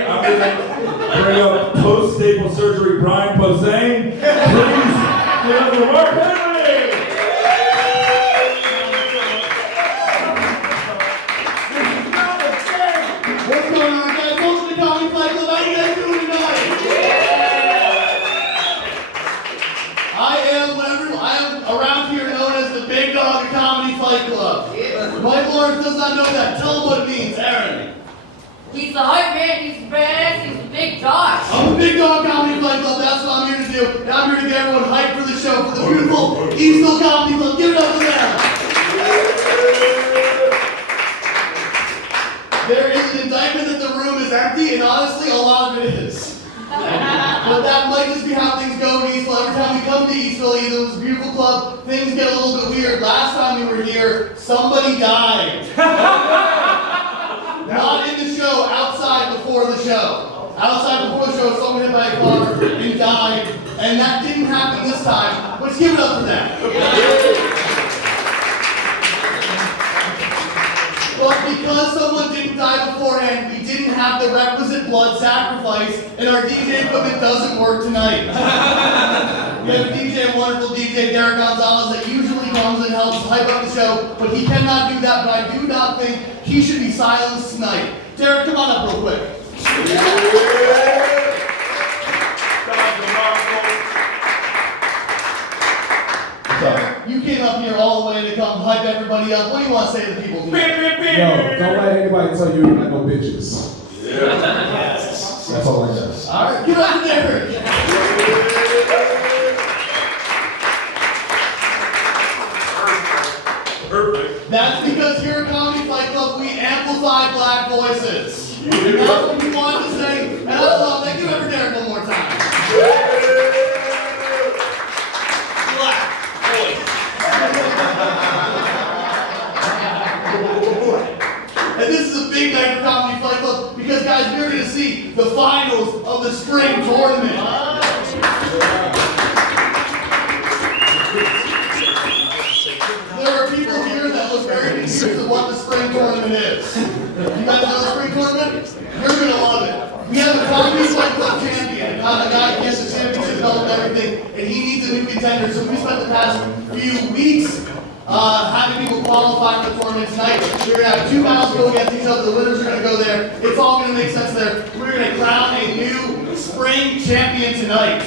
tonight, I'm going to bring up post-staple surgery Brian Posehn. Please give up for Mark Henely. What's going on, guys? Welcome to the Comedy Fight Club. How you guys doing tonight? I am around here known as the Big Dog of Comedy Fight Club. Mike Lawrence does not know that. Tell him what it means, Aaron. He's the hype man, he's the badass, he's the big dog. I'm the Big Dog Comedy Fight Club. That's what I'm here to do. And I'm here to get everyone hyped for the show, for the beautiful Eastville Comedy Club. Give it up for them. There is an indictment that the room is empty, and honestly, a lot of it is. But that might just be how things go in Eastville. Every time we come to Eastville, it's a beautiful club, things get a little bit weird. Last time we were here, somebody died. Not in the show, outside before the show. Outside before the show, someone hit by a car and died, and that didn't happen this time. Let's give it up for them. But because someone didn't die beforehand, we didn't have the requisite blood sacrifice, and our DJ equipment doesn't work tonight. We have a DJ, a wonderful DJ, Derick Gonzalez, that usually comes and helps hype up the show, but he cannot do that, but I do not think he should be silenced tonight. Derick, come on up real quick. You came up here all the way to come hype everybody up. What do you want to say to the people tonight? Yo, don't let anybody tell you you got no bitches. Yeah. That's all I got. All right, get up to Derick. Perfect. That's because here at Comedy Fight Club, we amplify black voices. And that's what we wanted to say. And that's all. Thank you ever, Derick, one more time. Black voice. And this is a big night for Comedy Fight Club because, guys, we're going to see the finals of the spring tournament. There are people here that look very confused at what the spring tournament is. You guys know the spring tournament? You're going to love it. We have a Comedy Fight Club champion, a guy who gets the championship belt and everything, and he needs a new contender. So we spent the past few weeks having people qualify for the tournament tonight. We're going to have two battles go against each other. The winners are going to go there. It's all going to make sense there. We're going to crown a new spring champion tonight.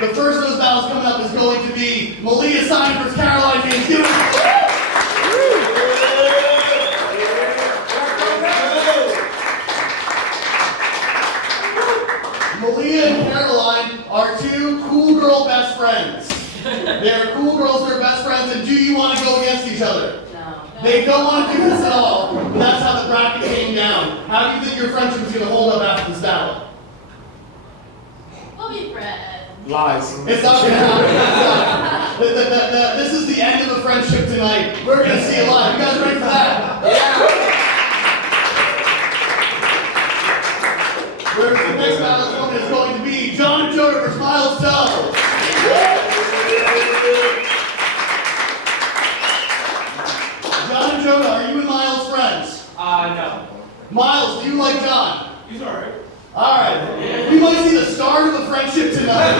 The first of those battles coming up is going to be Malia signing versus Caroline Haynes. Give it up. Malia and Caroline are two cool girl best friends. They're cool girls, they're best friends, and do you want to go against each other? No. They don't want to do this at all. But that's how the bracket came down. How do you think your friendship is going to hold up after this battle? We'll be friends. Lies. It's not going to happen. This is the end of a friendship tonight. We're going to see a lot. You guys ready for that? Yeah. The next battle opponent is going to be John Ajodah versus Myles. John Ajodah, are you and Myles friends? No. Myles, do you like John? He's alright. Alright. We might see the start of a friendship tonight.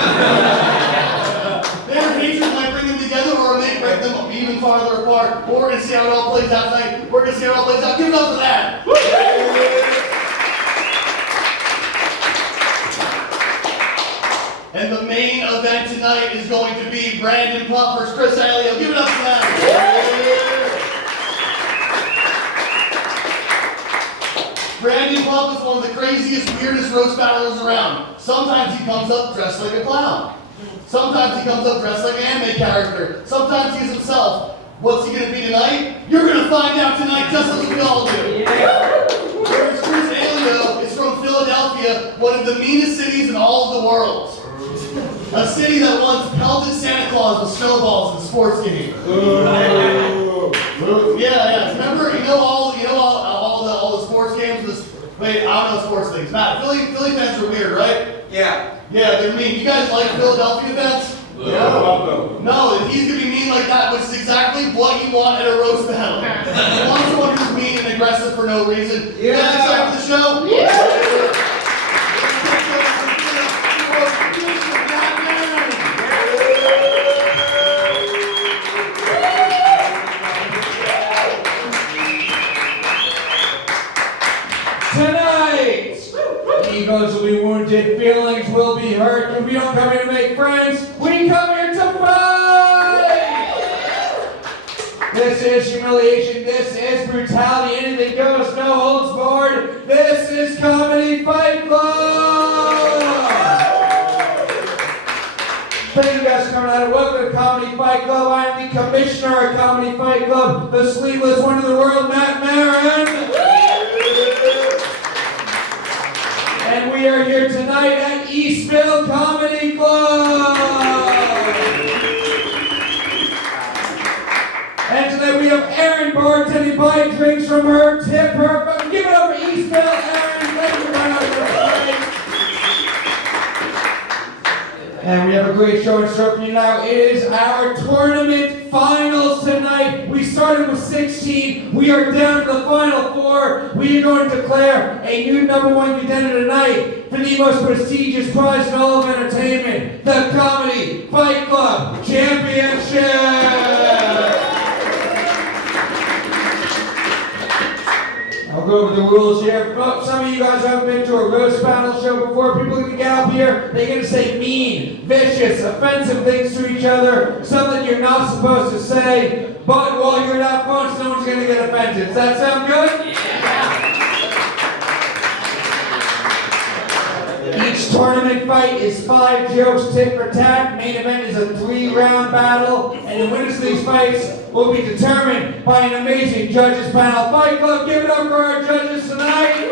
Their hatred might bring them together, or it may break them even farther apart. But we're going to see how it all plays out tonight. We're going to see how it all plays out. Give it up for that. And the main event tonight is going to be Brandon Putt versus Chris Aileo. Give it up for them. Brandon Putt is one of the craziest, weirdest roast battlers around. Sometimes he comes up dressed like a clown. Sometimes he comes up dressed like an anime character. Sometimes he's himself. What's he going to be tonight? You're going to find out tonight, just as we all do. Whereas Chris Aileo is from Philadelphia, one of the meanest cities in all of the world. A city that once pelted Santa Claus with snowballs in sports games. Yeah. Remember, all the sports games. Wait, I don't know sports things. Matt, Philly fans are weird, right? Yeah. Yeah, they're mean. You guys like Philadelphia fans? No. No, and he's gonna be mean like that, which is exactly what you want at a roast battle. You want someone who's mean and aggressive for no reason. You Yeah. guys excited for the show? Tonight, egos will be wounded, feelings will be hurt, and we don't come here to make friends, we come here to fight! This is humiliation, this is brutality, anything goes, no holds barred, this is Comedy Fight Club! Thank you guys for coming out and welcome to Comedy Fight Club. I am the commissioner of Comedy Fight Club, the sleeveless one in the world, Maran. And we are here tonight at Eastville Comedy Club. And tonight we have Erin bartending, buying drinks from her, tip her. Give it up for Eastville, Erin. Thank you very much for tonight. And we have a great show in store for you now. It is our tournament finals tonight. We started with 16. We are down to the final 4. We are going to declare a new #1 contender tonight for the most prestigious prize in all of entertainment, the Comedy Fight Club Championship. I'll go over the rules here. Some of you guys haven't been to a roast battle show before. People are going to get up here. They're going to say mean, vicious, offensive things to each other. Something you're not supposed to say. But while you're not punch, no one's going to get offended. Does that sound good? Yeah. Each tournament fight is 5 jokes, tit for tat. Main event is a 3-round battle. And the winners of these fights will be determined by an amazing judges panel. Fight Club, give it up for our judges tonight.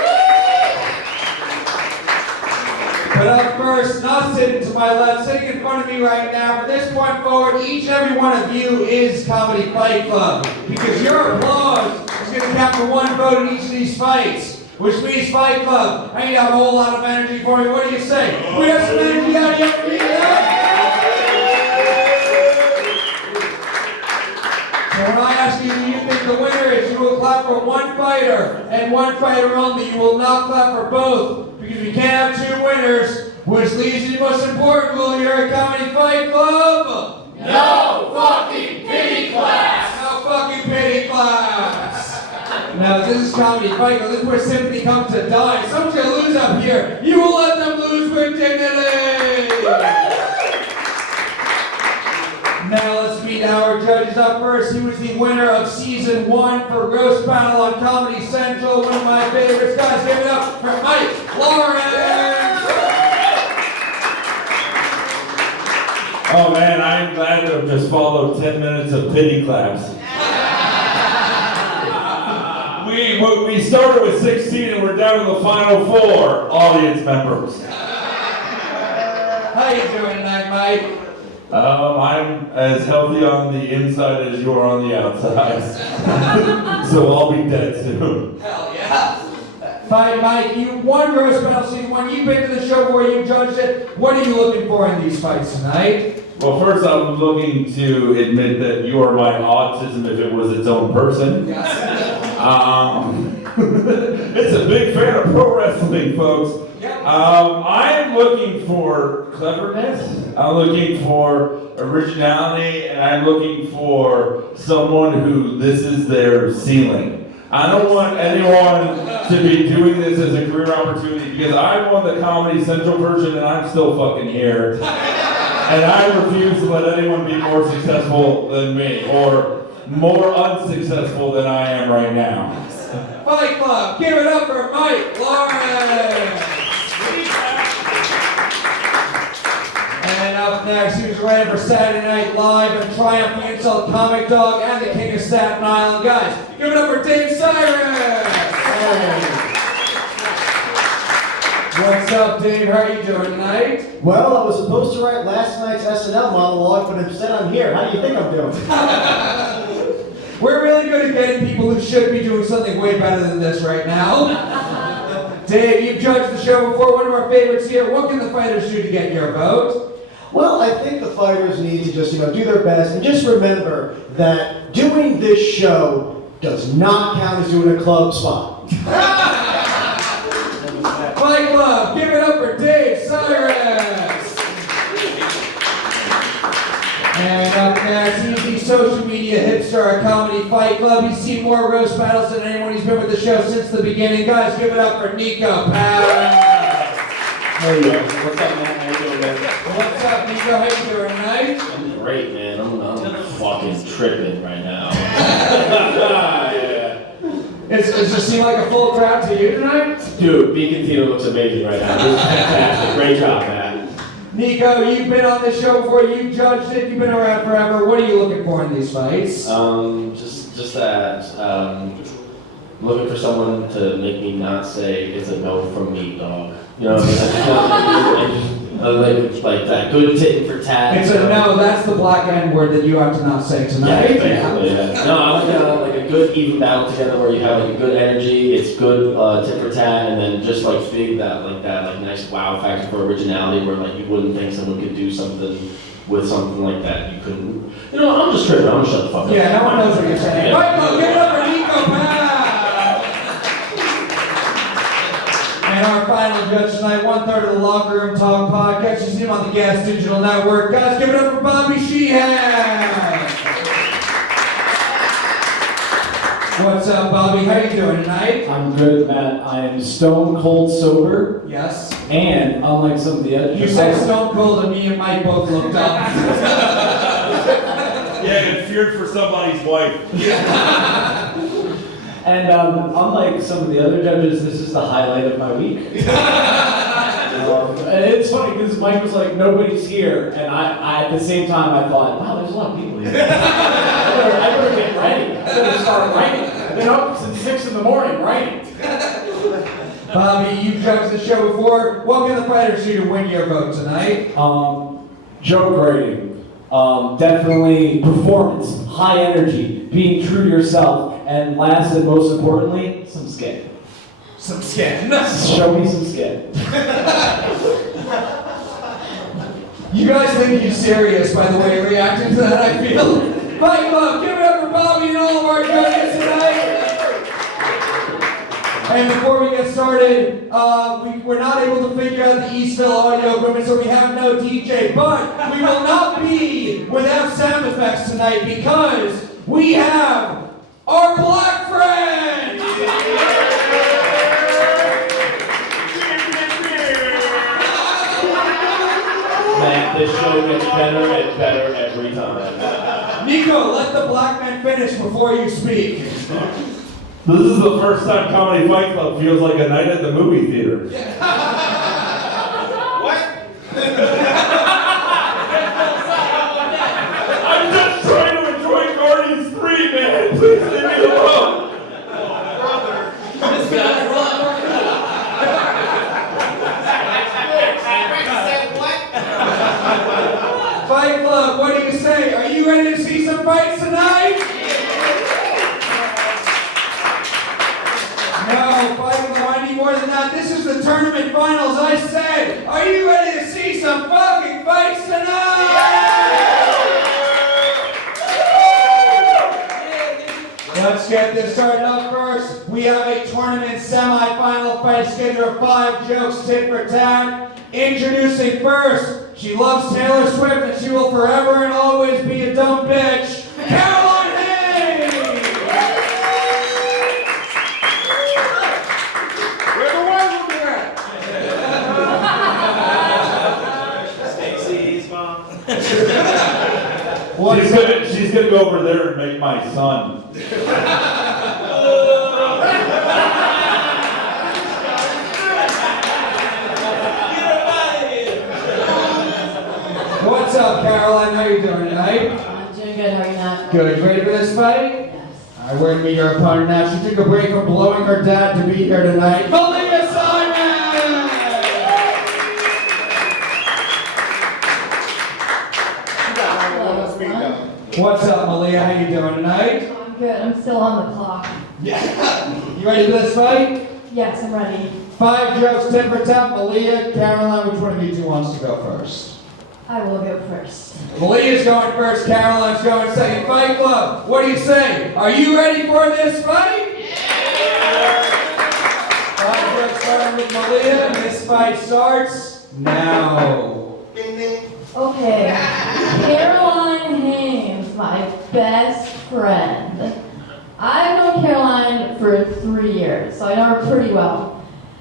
But up first, not sitting to my left, sitting in front of me right now, from this point forward, each and every one of you is Comedy Fight Club. Because your applause is going to count for 1 vote in each of these fights. Which means Fight Club, I need to have a whole lot of energy for you. What do you say? We have some energy out here for you tonight? So when I ask you who you think the winner is, you will clap for 1 fighter, and 1 fighter only. You will not clap for both, because we can't have 2 winners, which leads to the most important rule here at Comedy Fight Club. No fucking pity class! No fucking pity class! Now this is Comedy Fight Club. This is where sympathy comes to die. If someone's gonna lose up here, you will let them lose with dignity! Now let's meet our judges up first. He was the winner of season 1 for Roast Battle on Comedy Central. One of my favorites. Guys, give it up for Mike Lawrence. Oh man, I'm glad to have just followed 10 minutes of pity claps. We started with 16 and we're down to the final 4 audience members. How you doing tonight, Mike? I'm as healthy on the inside as you are on the outside. So I'll be dead soon. Hell yeah. Fine, Mike, you won Roast Battle Season 1. You've been to the show before, you judged it. What are you looking for in these fights tonight? Well, first I'm looking to admit that you are my autism if it was its own person. It's a big fan of pro wrestling, folks. I'm looking for cleverness, I'm looking for originality, and I'm looking for someone who this is their ceiling. I don't want anyone to be doing this as a career opportunity because I won the Comedy Central version and I'm still fucking here. And I refuse to let anyone be more successful than me or more unsuccessful than I am right now. Fight Club, give it up for Mike Lawrence! And up next, he was ready for Saturday Night Live and Triumph the Insult Comic Dog and the King of Staten Island. Guys, give it up for Dave Sirus! What's up, Dave? How are you doing tonight? Well, I was supposed to write last night's SNL monologue, but instead I'm here. How do you think I'm doing? We're really good at getting people who should be doing something way better than this right now. Dave, you've judged the show before, one of our favorites here. What can the fighters do to get your vote? Well, I think the fighters need to just, do their best and just remember that doing this show does not count as doing a club spot. Fight Club, give it up for Dave Sirus. And up next, he's the social media hipster at Comedy Fight Club. He's seen more roast battles than anyone. He's been with the show since the beginning. Guys, give it up for Niko. Hey, what's up, man? How you doing, man? What's up, Niko? How you doing tonight? I'm great, man. I'm fucking tripping right now. Does it seem like a full crowd to you tonight? Dude, Beacon Theater looks amazing right now. This is fantastic. Great job, man. Niko, you've been on this show before. You judged it. You've been around forever. What are you looking for in these fights? Just that. Looking for someone to make me not say it's a no from me, dog. You know what I mean? Like that good tit for tat. It's a no. That's the black N word that you have to not say tonight. Yeah. No, I like a good even battle together where you have like a good energy. It's good tit for tat, and then just like big that nice wow factor for originality, where like you wouldn't think someone could do something with something like that. You couldn't. You know, I'm just tripping. I'm gonna shut the fuck up. Yeah, no one knows what you're saying. Yeah. Right, give it up for Niko, man. And our final judge tonight, 1/3 of the Locker Room Talk podcast. You see him on the Gas Digital Network. Guys, give it up for Bobby Sheehan. What's up, Bobby? How you doing tonight? I'm good, Matt. I am stone cold sober, Yes. and unlike some of the other. You said Stone Cold, and me and Mike both looked up. Yeah, and feared for somebody's wife. And unlike some of the other judges, this is the highlight of my week. And it's funny because Mike was like, "Nobody's here," and I at the same time I thought, "Wow, there's a lot of people here. I better get ready. I better start writing. I've been up since 6 in the morning writing." Bobby, you've judged the show before. What can the fighters do to win your vote tonight? Joke writing, definitely performance, high energy, being true to yourself, and last and most importantly, some skin. Some skin. Show me some skin. You guys think he's serious by the way you're reacting to that, I feel. Fight Club, give it up for Bobby and all of our judges tonight. And before we get started, we're not able to figure out the Eastville audio equipment, so we have no DJ, but we will not be without sound effects tonight because we have our black friend! Man, this show gets better and better every time. Niko, let the black man finish before you speak. This is the first time Comedy Fight Club feels like a night at the movie theater. I'm just trying to enjoy Guardians 3, man. Please leave me alone. Fight Club, what do you say? Are you ready to see some fights tonight? No, Fight Club, I need more than that. This is the tournament finals. I said, are you ready to see some fucking fights tonight? Let's get this started up first. We have a tournament semi-final fight schedule of 5 jokes tit for tat. Introducing first, she loves Taylor Swift and she will forever and always be a dumb bitch, Caroline Hayes! Where the world will be at? She's gonna go over there and make my son. What's up, Caroline? How you doing tonight? I'm doing good, how are you not? Good. Ready for this fight? Yes. All right, we're gonna meet your opponent now. She took a break from blowing her dad to be here tonight. Malia Simon! What's up, Malia? How you doing tonight? I'm good, I'm still on the clock. Yeah. You ready for this fight? Yes, I'm ready. 5 jokes, tit for tat. Malia, Caroline, which one of you two wants to go first? I will go first. Malia's going first, Caroline's going second. Fight Club, what do you say? Are you ready for this fight? Fight Club starting with Malia, and this fight starts now. Okay. Caroline Haynes, my best friend. I've known Caroline for 3 years, so I know her pretty well.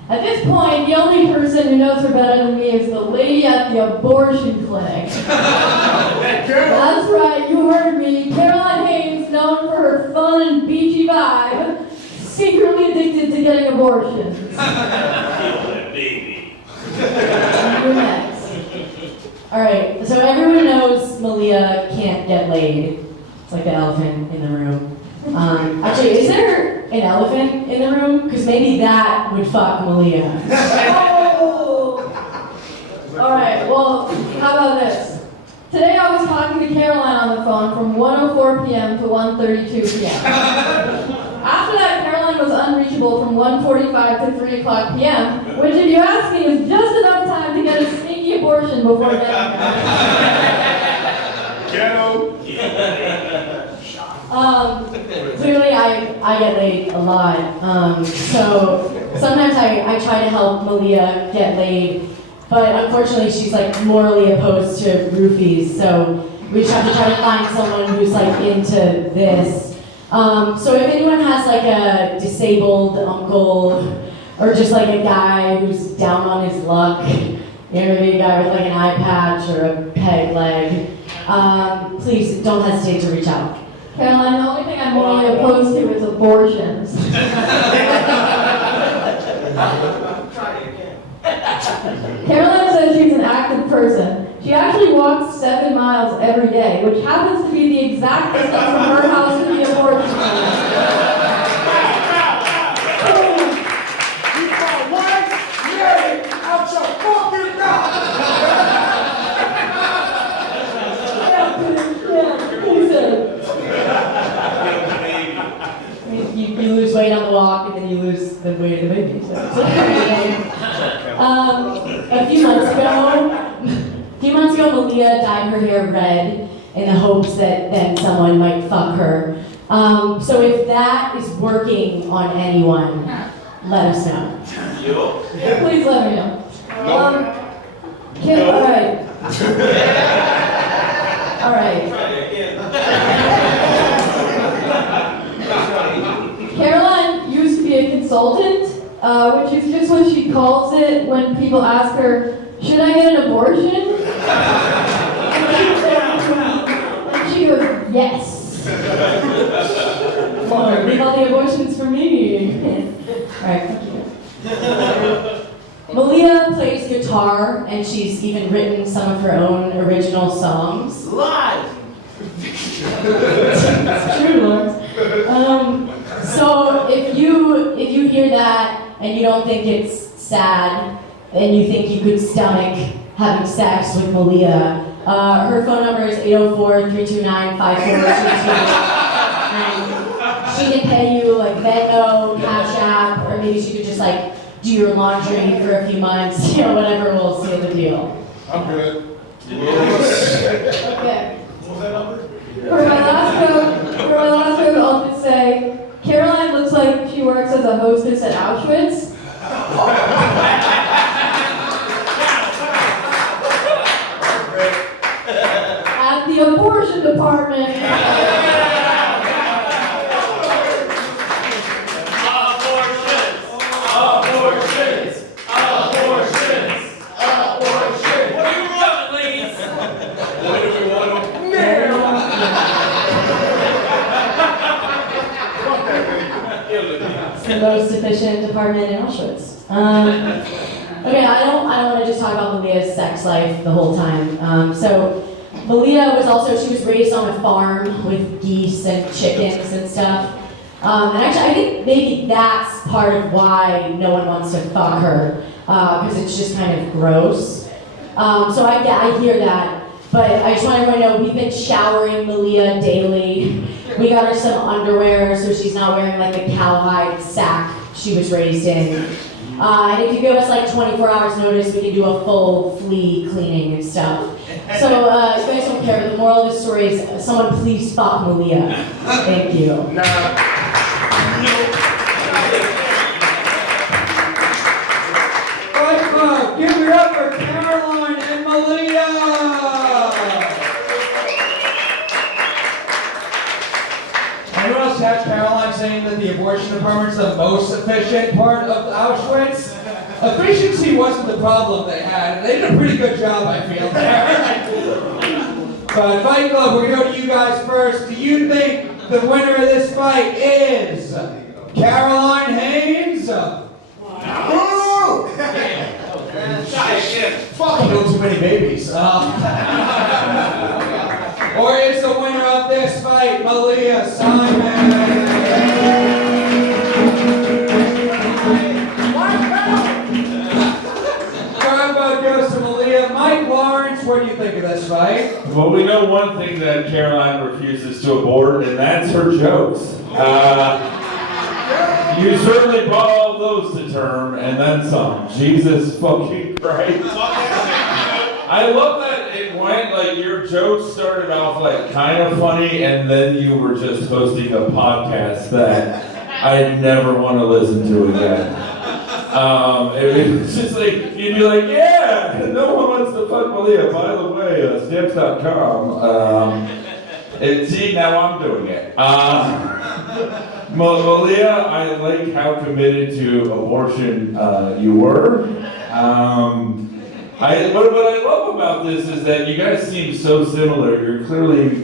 At this point, the only person who knows her better than me is the lady at the abortion clinic. That's right, you heard me. Caroline Haynes, known for her fun and beachy vibe, secretly addicted to getting abortions. baby. You're next. Alright, so everyone knows Malia can't get laid. It's like the elephant in the room. Actually, is there an elephant in the room? Because maybe that would fuck Malia. Oh! Alright, well, how about this? Today I was talking to Caroline on the phone from 1:04 p.m. to 1:32 p.m. After that, Caroline was unreachable from 1:45 to 3 o'clock p.m., which, if you ask me, is just enough time to get a sneaky abortion before getting there. Ghetto. Clearly I get laid a lot. So sometimes I try to help Malia get laid, but unfortunately she's like morally opposed to roofies, so we just have to try to find someone who's like into this. So if anyone has like a disabled uncle, or just like a guy who's down on his luck, you know, maybe a guy with like an eye patch or a peg leg, please don't hesitate to reach out. Caroline, the only thing I'm morally opposed to is abortions. Caroline says she's an active person. She actually walks 7 miles every day, which happens to be the exact distance from her house to the abortion clinic. You lose weight on the walk, and then you lose the weight of the baby. So. A few months ago, Malia dyed her hair red in the hopes that then someone might fuck her. So if that is working on anyone, let us know. Please let me know. All right. All right. Caroline used to be a consultant, which is just what she calls it when people ask her, should I get an abortion? And she goes, yes. Leave all the abortions for me. Alright, fuck you. Malia plays guitar, and she's even written some of her own original songs. Live! It's true, Lawrence. So if you hear that and you don't think it's sad, and you think you could stomach having sex with Malia, her phone number is 804-329-5422. And she can pay you like Venmo, Cash App, or maybe she could just like do your laundry for a few months, you know, whatever will seal the deal. I'm good. Okay. For my last joke, I'll just say, Caroline looks like she works as a hostess at Auschwitz. At the abortion department. The most efficient department in Auschwitz. Okay, I don't want to just talk about Malia's sex life the whole time. So Malia she was raised on a farm with geese and chickens and stuff. And actually, I think maybe that's part of why no one wants to fuck her, because it's just kind of gross. So I hear that. But I just want everyone to know we've been showering Malia daily. We got her some underwear so she's not wearing like a cowhide sack she was raised in. And if you give us like 24 hours notice, we can do a full flea cleaning and stuff. So you guys don't care, but the moral of the story is someone please fuck Malia. Thank you. Right, give it up for Caroline and Malia! Anyone else catch Caroline saying that the abortion department's the most efficient part of Auschwitz? Efficiency wasn't the problem they had. They did a pretty good job, I feel, there. But Fight Club, we're going to go to you guys first. Do you think the winner of this fight is Caroline Haynes? Fuck, killed too many babies. Or is the winner of this fight Malia Simon? Goes to Malia. Mike Lawrence, what do you think of this fight? Well, we know one thing that Caroline refuses to abort, and that's her jokes. You certainly brought all those to term, and then some. Jesus fucking Christ. I love that it went, like, your jokes started off, like, kind of funny, and then you were just hosting a podcast that I'd never want to listen to again. It was just like, you'd be like, yeah, no one wants to fuck Malia. By the way, stamps.com. See, now I'm doing it. Malia, I like how committed to abortion you were. What I love about this is that you guys seem so similar. You're clearly,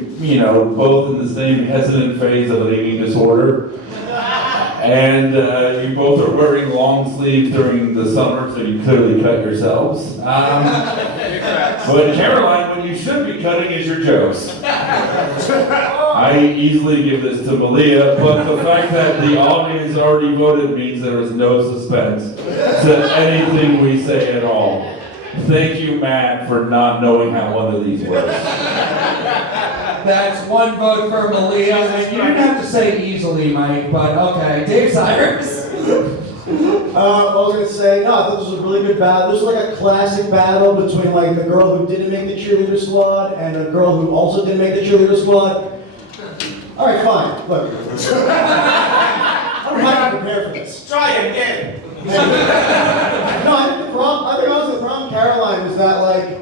both in the same hesitant phase of an eating disorder. And you both are wearing long sleeves during the summer, so you clearly cut yourselves. But Caroline, what you should be cutting is your jokes. I easily give this to Malia, but the fact that the audience already voted means there is no suspense to anything we say at all. Thank you, Matt, for not knowing how one of these works. That's one vote for Malia, and you didn't have to say easily, Mike, but okay. Dave Sirus. I was gonna say, no, I thought this was a really good battle. This was like a classic battle between like the girl who didn't make the cheerleader squad and a girl who also didn't make the cheerleader squad. All right, fine. Look, I'm not prepared for this. Try it again. No, I think the problem, Caroline, is that like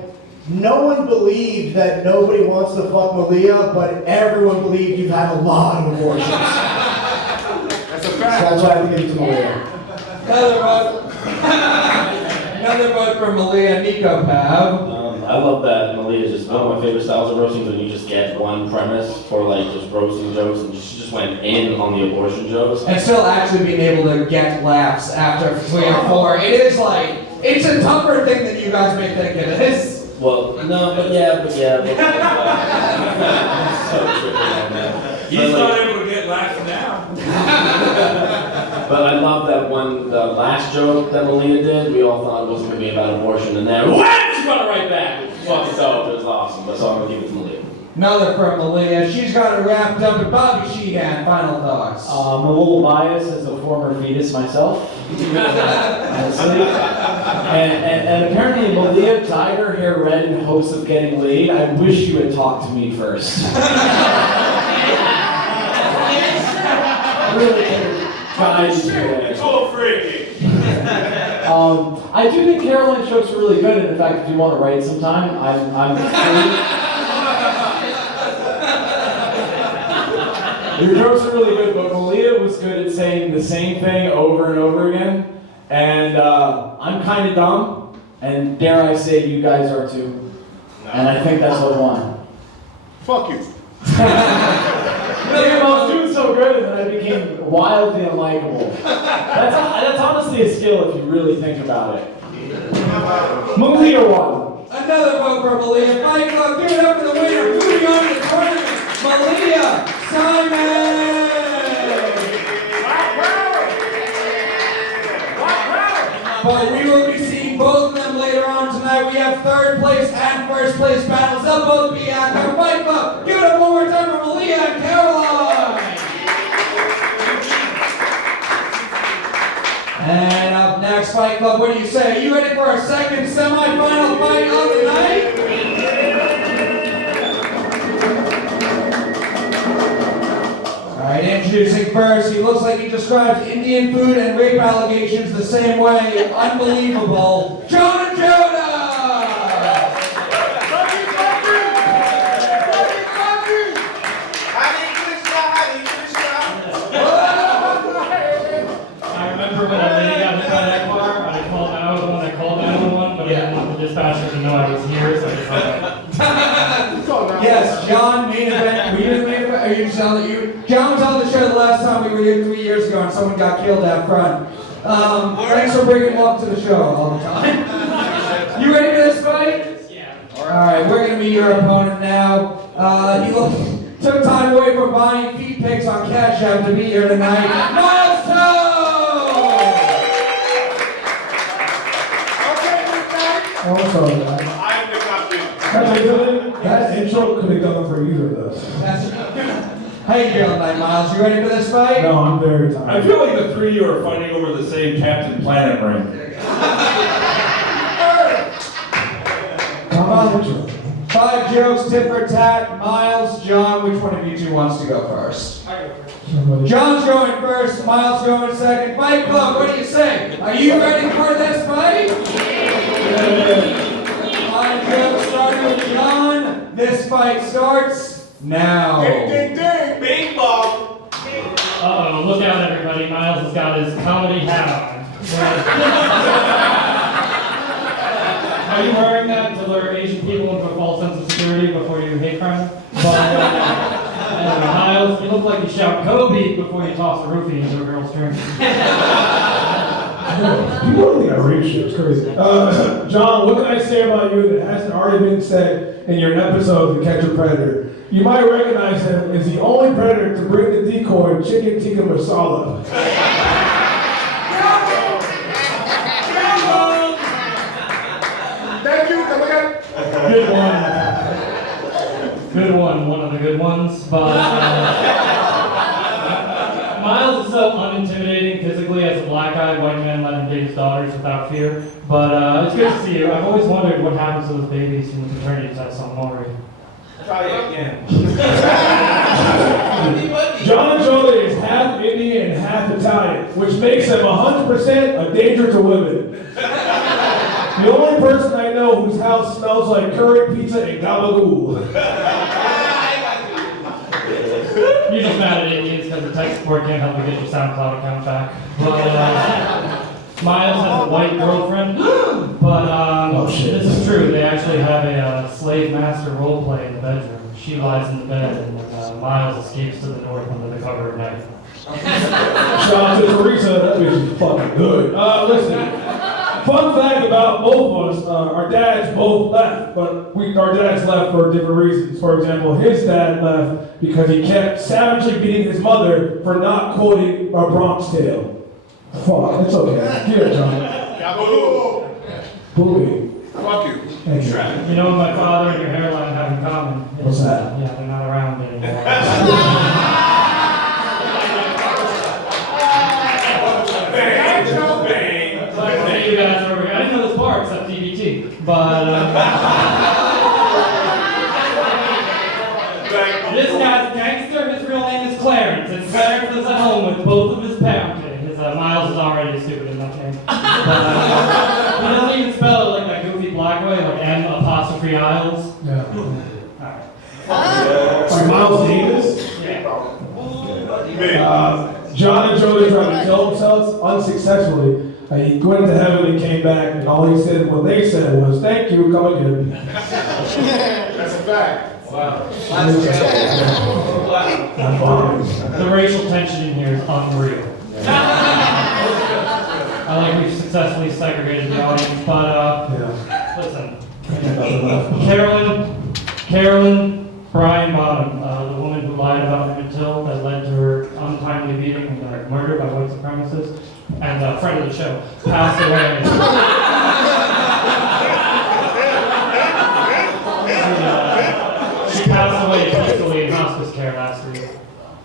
no one believed that nobody wants to fuck Malia, but everyone believed you've had a lot of abortions. That's a fact. So that's why I think it's Malia. Another vote for Malia. Niko Pav. I love that Malia is just one of my favorite styles of roasting when you just get one premise for like just roasting jokes, and she just went in on the abortion jokes. And still actually being able to get laughs after 3 or 4. It is like, it's a tougher thing than you guys may think it is. Well, no, but yeah. So tricky on that. He's not able to get laughs now. But I love that one, the last joke that Malia did, we all thought it wasn't going to be about abortion, and then, what? She's going to write back. It was fucking dope. It was awesome. But so I'm going to give it to Malia. Another from Malia. She's got it wrapped up with Bobby Sheehan. Final thoughts. I'm a little biased as a former fetus myself. Honestly. And apparently Malia dyed her hair red in hopes of getting laid. I wish you had talked to me first. Really guys. It's all freaky. I do think Caroline's jokes are really good, and in fact, if you want to write sometime, I'm free. Your jokes are really good, but Malia was good at saying the same thing over and over again. And I'm kind of dumb, and dare I say you guys are too. And I think that's what won. Fuck you. I was doing so good, and then I became wildly unlikable. That's honestly a skill if you really think about it. Malia won. Another vote for Malia. Fight Club, give it up for the winner. Moving on to the tournament, Malia Simon. But we will be seeing both of them later on tonight. We have third place and first place battles. They'll both be at our Fight Club. Give it up one more time for Malia and Caroline. And up next, Fight Club, what do you say? Are you ready for our second semi-final fight of the night? Alright, introducing first, he looks like he describes Indian food and rape allegations the same way. Unbelievable. John Ajodah! I remember when I laid out in front of that car, I called 911, I called 911, but I didn't want the dispatcher to know I was here, so I just hung up. Yes, John, main event. Were you in the main event? Are you telling you? John was on the show the last time we were here 3 years ago and someone got killed out front. Thanks for bringing him up to the show all the time. You ready for this fight? Yeah. Alright, we're going to meet your opponent now. He took time away from buying feet pics on Cash App to be here tonight. Myles! Oh, I'm sorry, guys. I'm the captain. That intro could have gone for either of us. How you feeling tonight, Myles? You ready for this fight? No, I'm very I tired. feel like the three of you are fighting over the same Captain Planet ring. Come on, intro. 5 jokes, tit for tat. Myles, John, which one of you two wants to go first? John's going first, Myles going second. Fight Club, what do you say? Are you ready for this fight? 5 jokes starting with John. This fight starts now. Ding, bing bong. Uh-oh, look out everybody, Myles has got his comedy hat on. Are you wearing that to lure Asian people into a false sense of security before you hate crime? But, Myles, you look like you shout Kobe before you toss a roofie into a girl's drink. People don't think I read shit. It's crazy. John, what can I say about you that hasn't already been said in your episode to Catch a Predator? You might recognize him as the only predator to bring the decoy chicken tikka masala. Thank you, come again. Good one. Good one of the good ones. But Myles is so unintimidating physically as a black-eyed white man letting date his daughters without fear. But it's good to see you. I've always wondered what happens to those babies from the paternity test on Maury. Try it again. John Ajodah is half Indian and half Italian, which makes him 100% a danger to women. The only person I know whose house smells like curry pizza and gabagool. You're just mad at Indians because the tech support can't help you get your SoundCloud account back. But Myles has a white girlfriend, but this is true. They actually have a slave master role play in the bedroom. She lies in the bed, and Myles escapes to the north under the cover of night. Shout out to Teresa, that bitch is fucking good. Listen, fun fact about both of us, our dads both left, but our dads left for different reasons. For example, his dad left because he kept savagely beating his mother for not quoting a Bronx Tale. Fuck, it's okay. Give it, John. Booby. Fuck you. Thank you. You know what my father and your hairline have in common? What's that? Yeah, they're not around anymore. Thank you guys over here. I didn't know this bar except DBT, but this guy's a gangster. His real name is Clarence, and Clarence is at home with both of his parents. Myles is already a stupid enough name. But, he doesn't even spell it like that goofy black way, like M''Isles. Yeah. Alright. Like Miles Davis? Yeah. John Ajodah tried to kill himself unsuccessfully. He went to heaven and came back, and all he said, what they said was, "Thank you, come again." That's a fact. Wow. Wow. The racial tension in here is unreal. I like we've successfully segregated the audience, but listen. Carolyn Brian Bottom, the woman who lied about Emmett Till that led to her untimely beating and murder by white supremacists, and a friend of the show, passed away. She passed away peacefully in hospice care last week.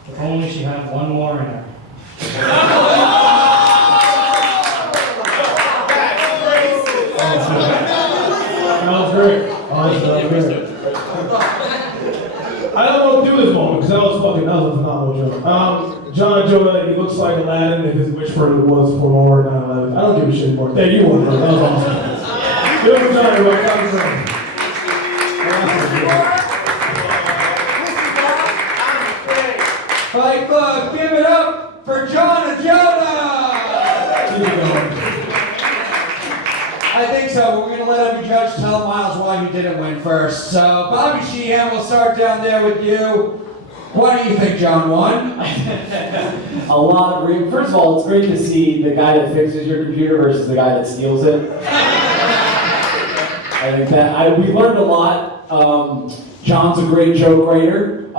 If only she had one more in her. That was great. Honestly, that was great. I don't know what to do this moment because that was a phenomenal joke. John Ajodah, he looks like Aladdin if his wish for it was for more 9/11. I don't give a shit more. Hey, you won, bro. That was awesome. Good for John, everybody. Clap for him. Fight Club, give it up for John Ajodah! I think so, but we're going to let every judge tell Myles why he didn't win first. So, Bobby Sheehan, we'll start down there with you. Why do you think John won? A lot of great. First of all, it's great to see the guy that fixes your computer versus the guy that steals it. I think that we learned a lot. John's a great joke writer.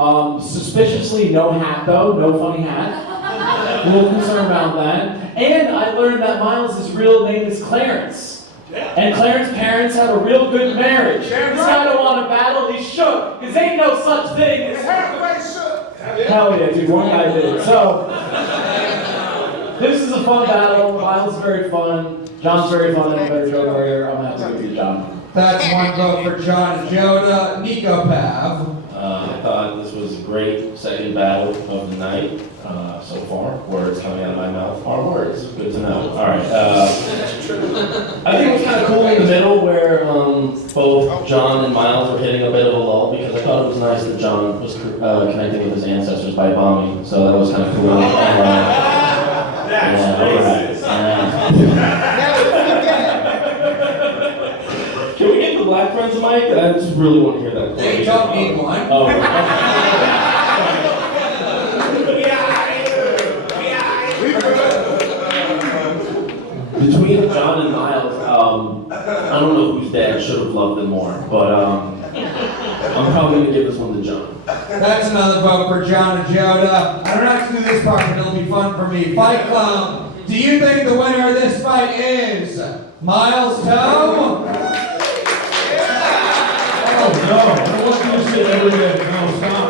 Suspiciously no hat though, no funny hat. A little concerned about that. And I learned that Myles' real name is Clarence. And Clarence's parents had a real good marriage. This guy don't want to battle, he's shook. Because ain't no such thing as... Hell yeah, dude, one guy did it. So, this is a fun battle. Myles is very fun. John's very fun and a better joke writer. I'm happy with you, John. That's one vote for John Ajodah. Niko Pav. I thought this was a great second battle of the night so far. Words coming out of my mouth are words. Good to know. All right. I think it was kind of cool in the middle where both John and Myles were hitting a bit of a lull because I thought it was nice that John was connecting with his ancestors by bombing. So that was kind of cool. Can we get the Black Friends mic? I just really want to hear that. They don't need one. Oh, between John and Myles, I don't know whose dad should have loved them more, but I'm probably going to give this one to John. That's another vote for John Ajodah. I don't have to do this part, but it'll be fun for me. Fight Club, do you think the winner of this fight is Myles Toe? Oh no, I don't want you to shit every day. No, stop.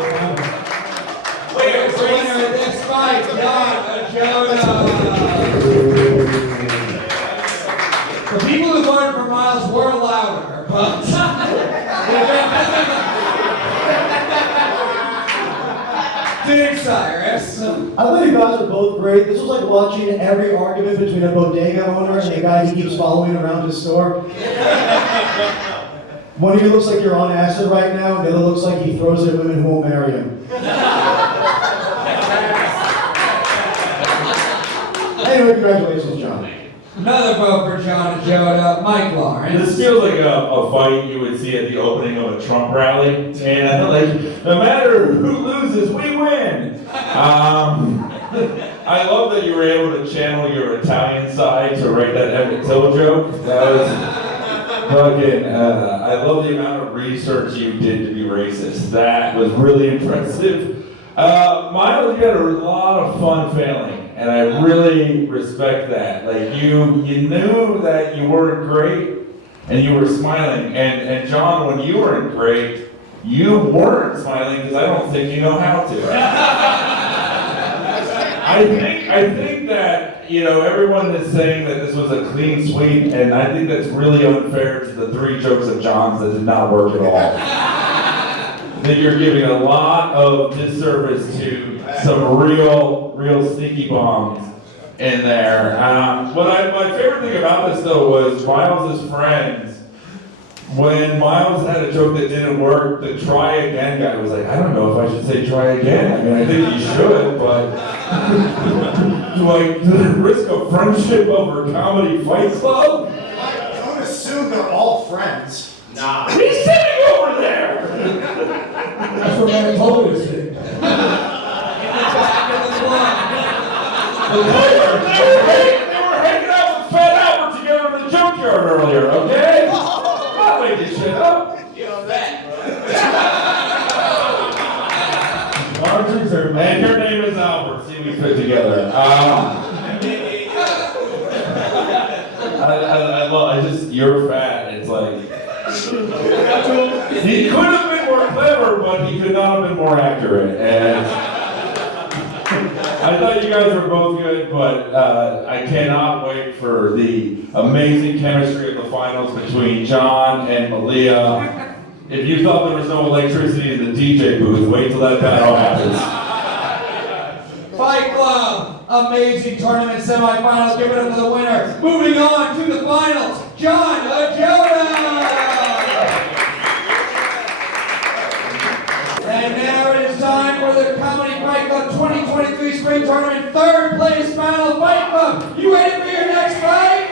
Where's the winner of this fight? John Ajodah. The people who voted for Myles were louder, but... Dude, Sirus. I think you guys are both great. This was like watching every argument between a bodega owner and a guy who keeps following around his store. One of you looks like you're on acid right now, and the other looks like he throws at women who won't marry him. Anyway, congratulations, John. Another vote for John Ajodah. Mike Lawrence. This feels like a fight you would see at the opening of a Trump rally, and like no matter who loses, we win. I love that you were able to channel your Italian side to write that Emmett Till joke. That was fucking. I love the amount of research you did to be racist. That was really impressive. Myles, you had a lot of fun failing. And I really respect that. Like you knew that you weren't great, and you were smiling. And John, when you weren't great, you weren't smiling because I don't think you know how to. I think that everyone is saying that this was a clean sweep, and I think that's really unfair to the three jokes of John's that did not work at all. That you're giving a lot of disservice to some real sneaky bombs in there. My favorite thing about this though was Myles' friends. When Myles had a joke that didn't work, the try again guy was like, I don't know if I should say try again. I mean, I think you should, but like the risk of friendship over comedy Fight Club? Don't assume they're all friends. Nah. He's sitting over there! That's what man told me to say. They were hanging out with Fat Albert together in the junkyard earlier, okay? I'll make this shit up. You know that. And your name is Albert. See, we fit together. You're fat. It's like, he could have been more clever, but he could not have been more accurate. And I I thought you guys were both good, but I cannot wait for the amazing chemistry of the finals between John and Malia. If you thought there was no electricity in the DJ booth, wait till that battle happens. Fight Club, amazing tournament semifinals. Give it up to the winner. Moving on to the finals, John Ajodah. And now it is time for the Comedy Fight Club 2023 Spring Tournament third place battle. Fight Club, you ready for your next fight?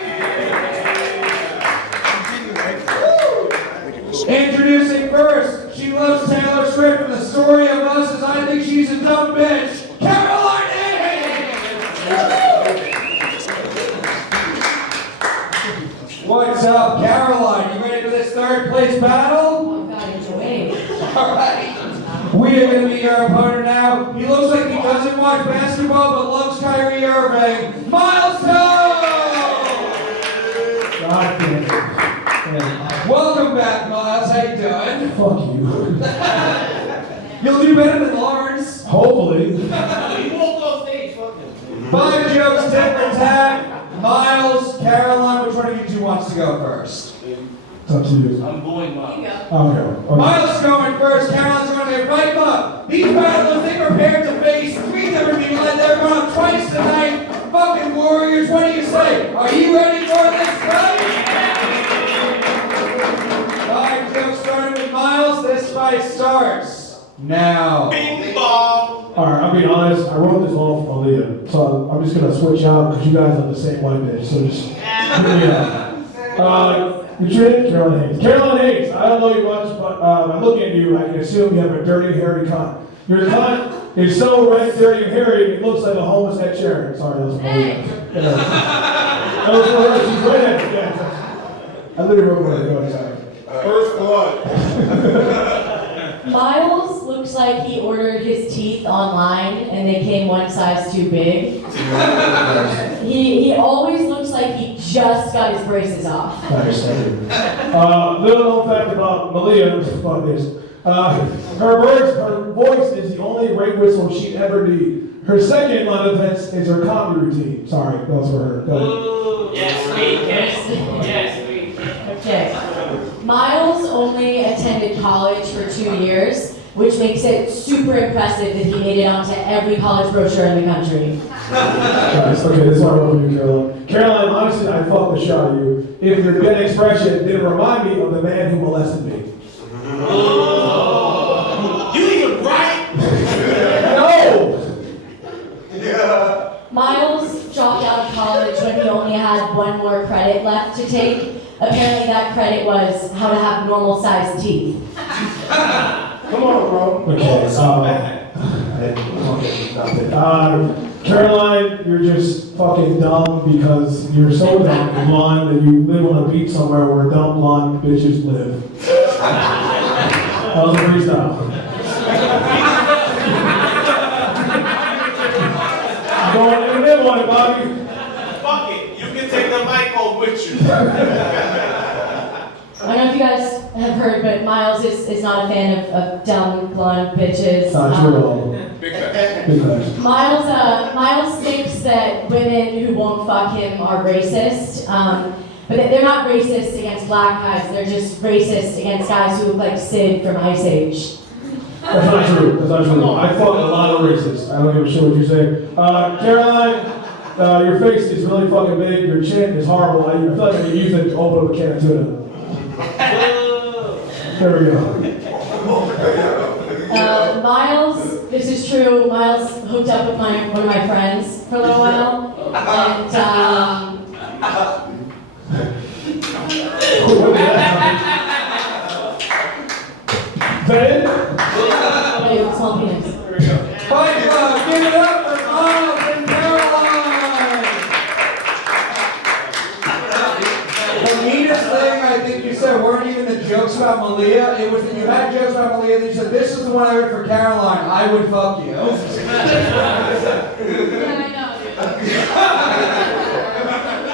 Introducing first, she loves Taylor Swift and the story of us is I think she's a dumb bitch, Caroline Hayes! What's up, Caroline? You ready for this third place battle? Oh God, it's waiting. Alright. We are going to be your opponent now. He looks like he doesn't watch basketball but loves Kyrie Irving. Myles! God damn it. Welcome back, Myles. How you doing? Fuck you. You'll do better than Lawrence. Hopefully. He won't go stage, fuck him. 5 jokes, tit for tat. Myles, Caroline, which one of you two wants to go first? It's up to you. I'm going Myles. Okay. Myles going first, Caroline's going to Fight Club. These battlers, they prepared to face 3 different people that they're going up twice tonight. Fucking warriors, what do you say? Are you ready for this fight? 5 jokes starting with Myles. This fight starts now. Bing bong. Alright, I'll be honest, I wrote this all for Malia, so I'm just gonna switch out because you guys are the same white bitch, so just hear me out. You're Caroline Hayes. Caroline Hayes, I don't know you much, but I'm looking at you, I can assume you have a dirty, hairy cunt. Your cunt is so red, dirty, and hairy, it looks like a homeless Ed Sheeran. Sorry, that was Malia. That was for her, she's redheaded, yeah. I literally wrote what I go inside. First blood. Myles looks like he ordered his teeth online and they came one size too big. He always looks like he just got his braces off. Little known fact about Malia, fuck this. Her voice is the only rape whistle she'd ever need. Her second line of defense is her comedy routine. Sorry, that was for her. Go ahead. Yes, we. Okay. Myles only attended college for 2 years, which makes it super impressive that he made it onto every college brochure in the country. Guys, okay, this is what I wrote for you, Caroline. Caroline, honestly, I fucked the shot of you. If your dead expression didn't remind me of the man who molested me. You even right? No! Yeah. Myles dropped out of college when he only had 1 more credit left to take. Apparently that credit was how to have normal sized teeth. Come on, bro. Okay, Caroline, you're just fucking dumb because you're so dumb and blonde that you live on a beach somewhere where dumb blonde bitches live. That was a freestyle. Going in the middle on it, Bobby. Fuck it. You can take the mic home with you. I don't know if you guys have heard, but Myles is not a fan of dumb blonde bitches. Not true at all. Big facts. Big facts. Myles thinks that women who won't fuck him are racist, but they're not racist against black guys. They're just racist against guys who look like Sid from Ice Age. That's not true. That's not true. I fuck a lot of racists. I don't give a shit what you say. Caroline, your face is really fucking big. Your chin is horrible. I feel like I can use it to open up a can of tuna. There we go. Myles, this is true. Myles hooked up with one of my friends for a little while, and Ben? small penis. Fight Club, give it up for Myles and Caroline! The neatest thing I think you said weren't even the jokes about Malia. It was that you had jokes about Malia, then you said, this is the one I heard for Caroline. I would fuck you. Yeah, I know, dude.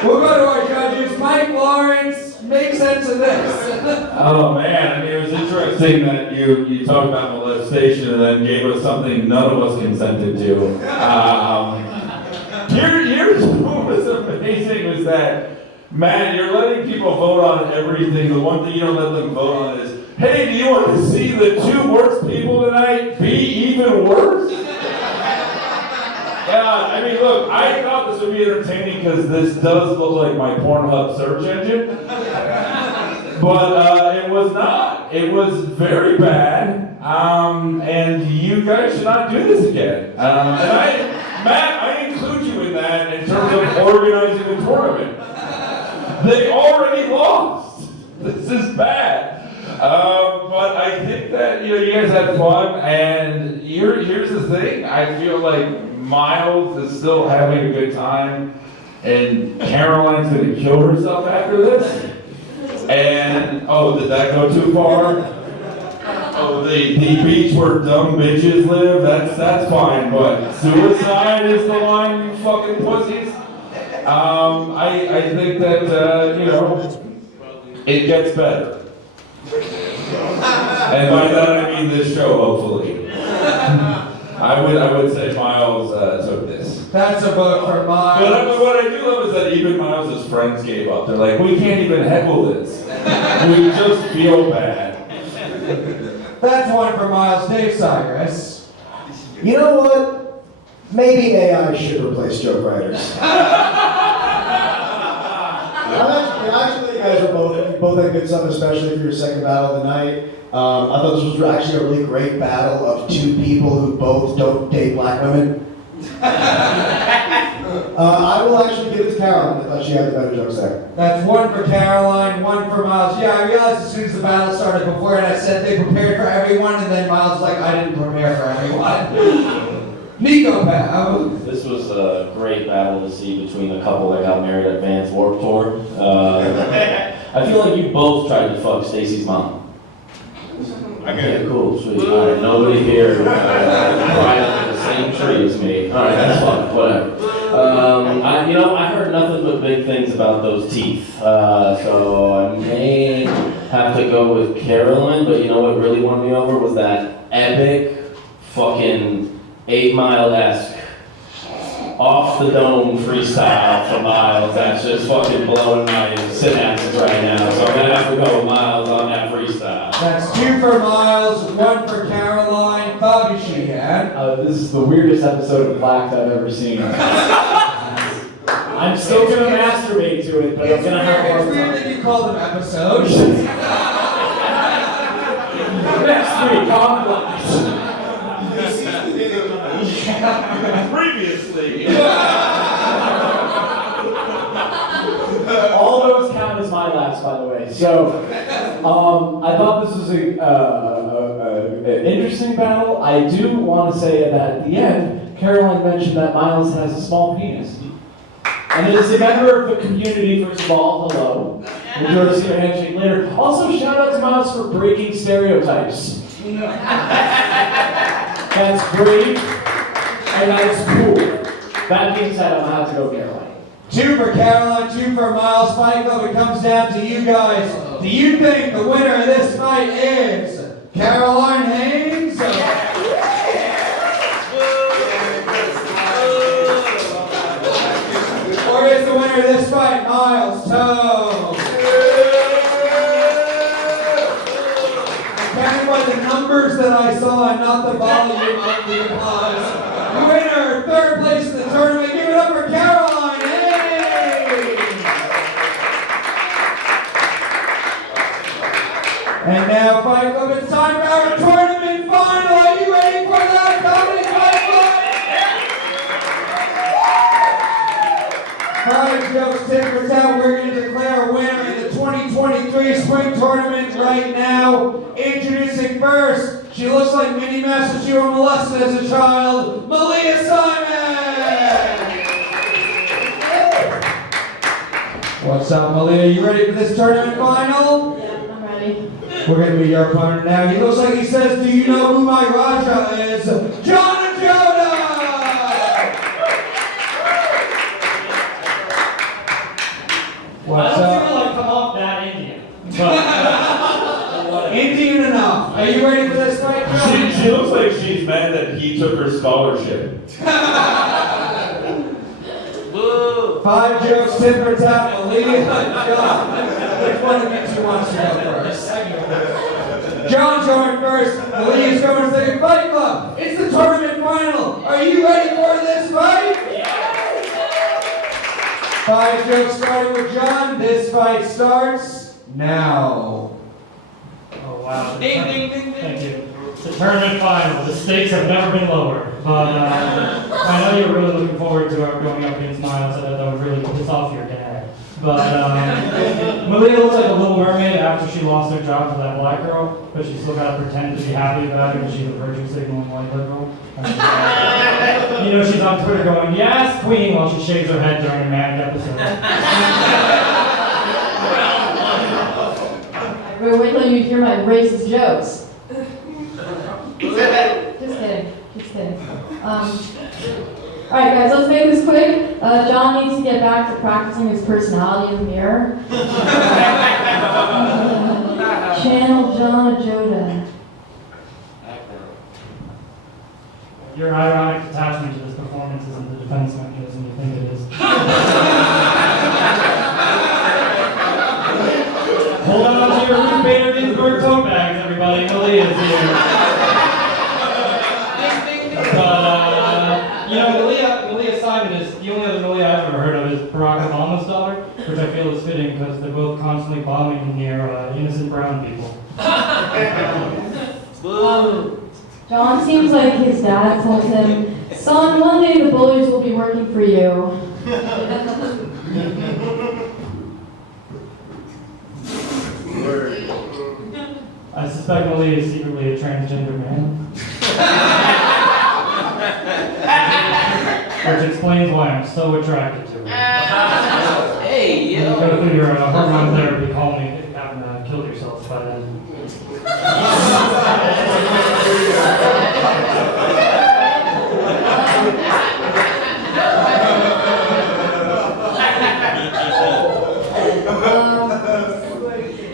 We'll go to our judges. Mike Lawrence, make sense of this. Oh man, I mean, it was interesting that you talked about molestation and then gave us something none of us consented to. Here's what was amazing was that, Matt, you're letting people vote on everything. The one thing you don't let them vote on is, hey, do you want to see the 2 worst people tonight be even worse? Yeah, I mean, look, I thought this would be entertaining because this does look like my Pornhub search engine. But it was not. It was very bad. And you guys should not do this again. Matt, I include you in that in terms of organizing the tournament. They already lost. This is bad. But I think that you guys had fun, and here's the thing. I feel like Myles is still having a good time, and Caroline's gonna kill herself after this. And did that go too far? Oh, the beach where dumb bitches live. That's fine, but suicide is the one, you fucking pussies. I think that it gets better. And by that I mean this show, hopefully. I would say Myles took this. That's a vote for Myles. But what I do love is that even Myles' friends gave up. They're like, we can't even heckle this. We just feel bad. That's one for Myles. Dave Sirus. You know what? Maybe AI should replace joke writers. Actually, you guys were both had good stuff, especially for your second battle of the night. I thought this was actually a really great battle of 2 people who both don't date black women. I will actually give it to Caroline. I thought she had the better jokes there. That's one for Caroline, one for Myles. Yeah, I realized as soon as the battle started before, and I said they prepared for everyone, and then Myles was like, I didn't prepare for everyone. Niko, Pat. This was a great battle to see between the couple that got married at Vans Warped Tour. I feel like you both tried to fuck Stacy's mom. Okay, cool, sweet. All right, nobody here right under the same tree as me. All right, that's fine, whatever. I heard nothing but big things about those teeth. So I may have to go with Caroline, but you know what really won me over was that epic fucking 8 Mile-esque off the dome freestyle from Myles. That's just fucking blowing my synapses right now. So I'm gonna have to go with Myles on that freestyle. That's 2 for Myles, 1 for Caroline. Bobby Sheehan. This is the weirdest episode of Blacked I've ever seen. I'm still gonna masturbate to it, but I'm gonna have more It's weird time. that you call them episodes. Next week on Blacked. Previously. All those count as my laughs, by the way. So, I thought this was an interesting battle. I do want to say that at the end, Caroline mentioned that Myles has a small penis. And as a member of the community, first of all, hello. Enjoy to see your handshake later. Also, shout out to Myles for breaking stereotypes. That's brave, and that's cool. That being said, I'm gonna have to go Caroline. 2 for Caroline, 2 for Myles. Fight Club, it comes down to you guys. Do you think the winner of this fight is Caroline Haynes? Or is the winner of this fight Myles Toe? Counting by the numbers that I saw and not the volume of the applause. Winner, 3rd place in the tournament. Give it up for Caroline Haynes. And now, Fight Club, it's time for our tournament final. Are you ready for that, Comedy Fight Club? Alright, jokes, tit for tat, we're going to declare a winner in the 2023 Spring Tournament right now. Introducing first, she looks like Minnie Mouse if she were molested as a child, Malia Simon! What's up, Malia? You ready for this tournament final? Yeah, I'm ready. We're going to be your opponent now. He looks like he says, do you know who my Raja is? John Ajodah! I don't feel like I'm off that Indian. But Are you ready for this fight, John? She looks like she's mad that he took her scholarship. 5 jokes, tit for tat, Malia, John. Which one of you two wants to go first? John's going first. Malia's going second. Fight Club. It's the tournament final. Are you ready for this fight? 5 jokes starting with John. This fight starts now. Oh wow. Ding, ding, ding, ding. Thank you. The tournament final. The stakes have never been lower. But I know you're really looking forward to our going up against Myles. I thought that would really piss off your dad. But Malia looks like a little mermaid after she lost her job to that black girl, but she's still got to pretend to be happy about it because she's a virtue signaling white liberal. You know, she's on Twitter going, "Yes, queen," while she shakes her head during a manic episode. Wait till you hear my racist jokes. Just kidding. Alright guys, let's make this quick. John needs to get back to practicing his personality in the mirror. Channel John Ajodah. Your ironic attachment to this performance isn't the defense mechanism you think it is. Hold on to your Ruth Bader Ginsburg tote bags, everybody. Malia's here. But, you know, Malia Simon is the only other Malia I've ever heard of is Barack Obama's daughter, which I feel is fitting because they're both constantly bombing near innocent brown people. John seems like his dad told him, "Son, one day the bullies will be working for you." I suspect Malia is secretly a transgender man. Which explains why I'm so attracted to her. Hey, You go through your hormone therapy, call me if you haven't killed yourself by then.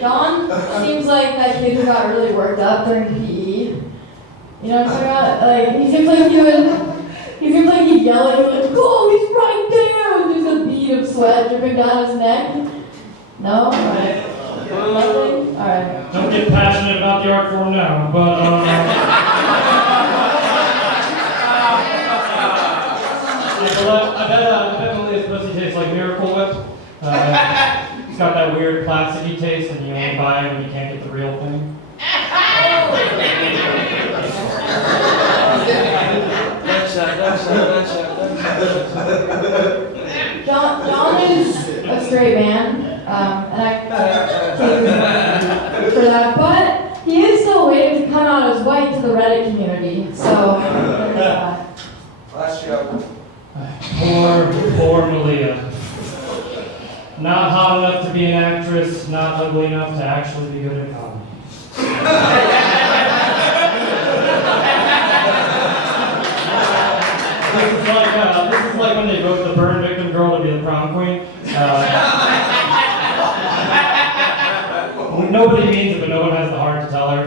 John seems like that kid who got really worked up during PE. You know what I'm talking about? Like, he seems like he'd yell at you like, "Oh, he's right there!" with just a bead of sweat dripping down his neck. No? Alright. Nothing? Alright. Don't get passionate about the art form now, but I bet Malia's pussy tastes like Miracle Whip. It's got that weird plasticky taste, and you only buy it when you can't get the real thing. John is a straight man, and I take him for that, but he is still waiting to come out as white to the Reddit community, so there's that. Last joke. Poor Malia. Not hot enough to be an actress, not ugly enough to actually be good at comedy. This is like when they vote the burn victim girl to be the prom queen. Nobody means it, but no one has the heart to tell her.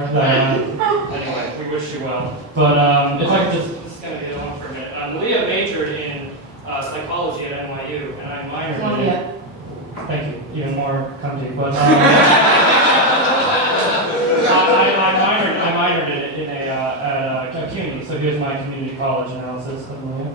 Anyway, we wish you well. But if I could just kind of get on for a minute. Malia majored in psychology at NYU, and I minored in it. Thank you. Even more come to you. But I minored in a CUNY, so here's my community college analysis of Malia.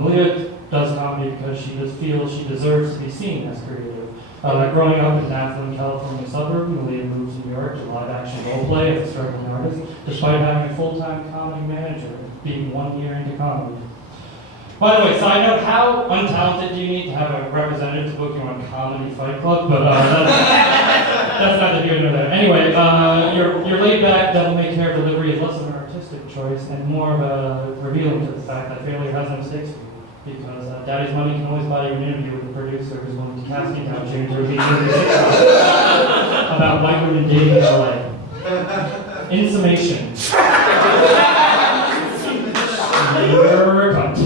Malia does comedy because she just feels she deserves to be seen as creative. Growing up in an affluent California suburb, Malia moves to New York to live action role play as a struggling artist, despite having a full-time comedy manager, being 1 year into comedy. By the way, side note, how untalented do you need to have a representative to book you on Comedy Fight Club? But that's not the here nor there. Anyway, your laid-back, devil-may-care delivery is less of an artistic choice and more of a revealing to the fact that failure has no stakes for you. Because Daddy's Money can always buy you an interview with the producer who's willing to casting couch James or about white women dating in LA. In summation, you're a cunt.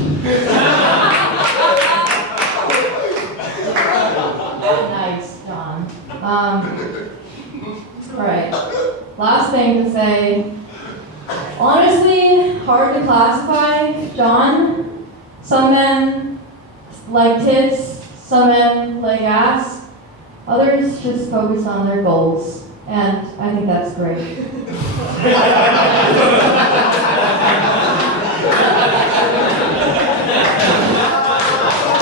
Nice, John. Alright. last thing to say. Honestly, hard to classify. John, some men like tits, some men like ass. Others just focus on their goals. And I think that's great.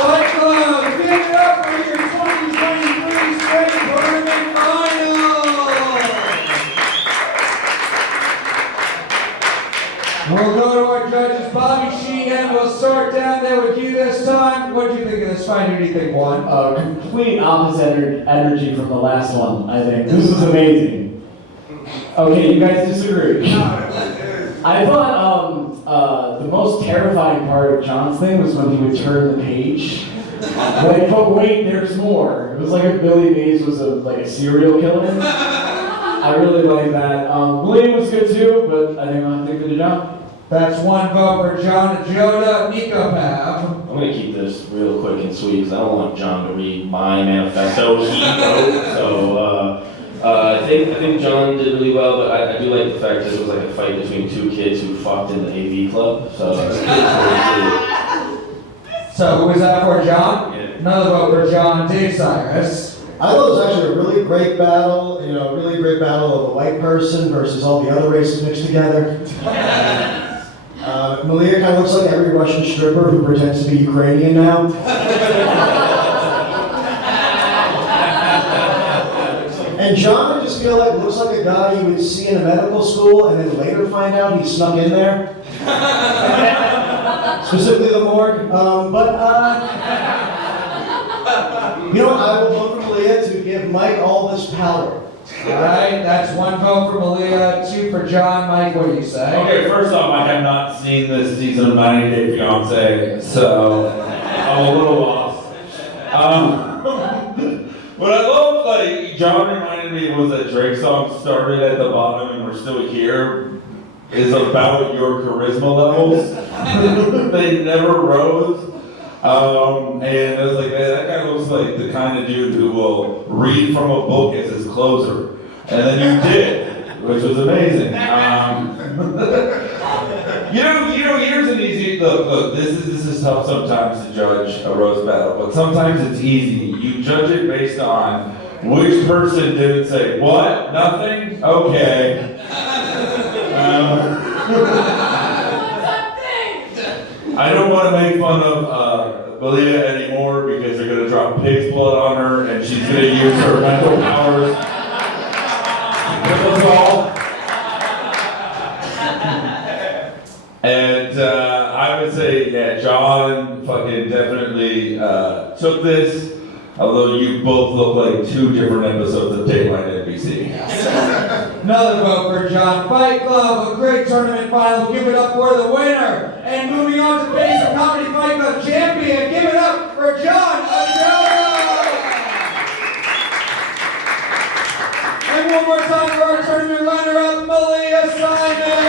Fight Club, give it up for your 2023 Spring Tournament Finals! We'll go to our judges. Bobby Sheehan, we'll start down there with you this time. What did you think of this fight? Who do you think won? Complete opposite energy from the last one, I think. This was amazing. Okay, you guys disagree. I thought the most terrifying part of John's thing was when he would turn the page. Like, but wait, there's more. It was like if Billy Mays was a serial killer. I really like that. Malia was good too, but I think they did a job. That's one vote for John Ajodah. Niko Pav. I'm gonna keep this real quick and sweet because I don't want John to read my manifesto. He wrote, so I think John did really well, but I do like the fact that it was like a fight between two kids who fucked in the AV club. So So who was that for, John? Yeah. Another vote for John. Dave Sirus. I thought it was actually a really great battle, really great battle of a white person versus all the other races mixed together. Malia kind of looks like every Russian stripper who pretends to be Ukrainian now. And John, I just feel like looks like a guy you would see in a medical school and then later find out he snuck in there. Specifically the morgue. I will vote for Malia to give Mike all this power. Alright, that's one vote for Malia, two for John. Mike, what do you say? Okay, first off, I have not seen this season of 90 Day Fiancé, so I'm a little lost. What I love, like, John reminded me was that Drake song started at the bottom and we're still here, is about your charisma levels. They never rose. And I was like, man, that guy looks like the kind of dude who will read from a book as his closer. And then you did, which was amazing. Here's an easy look. This is tough sometimes to judge a roast battle, but sometimes it's easy. You judge it based on which person didn't say what, nothing, okay. I don't want to make fun of Malia anymore because they're going to drop pig's blood on her and she's going to use her mental powers. That's all. And I would say, yeah, John fucking definitely took this, although you both look like two different episodes of Daylight NBC. Another vote for John. Fight Club, a great tournament final. Give it up for the winner. And moving on to face the Comedy Fight Club champion. Give it up for John Ajodah. And one more time for our tournament runner-up, Malia Simon.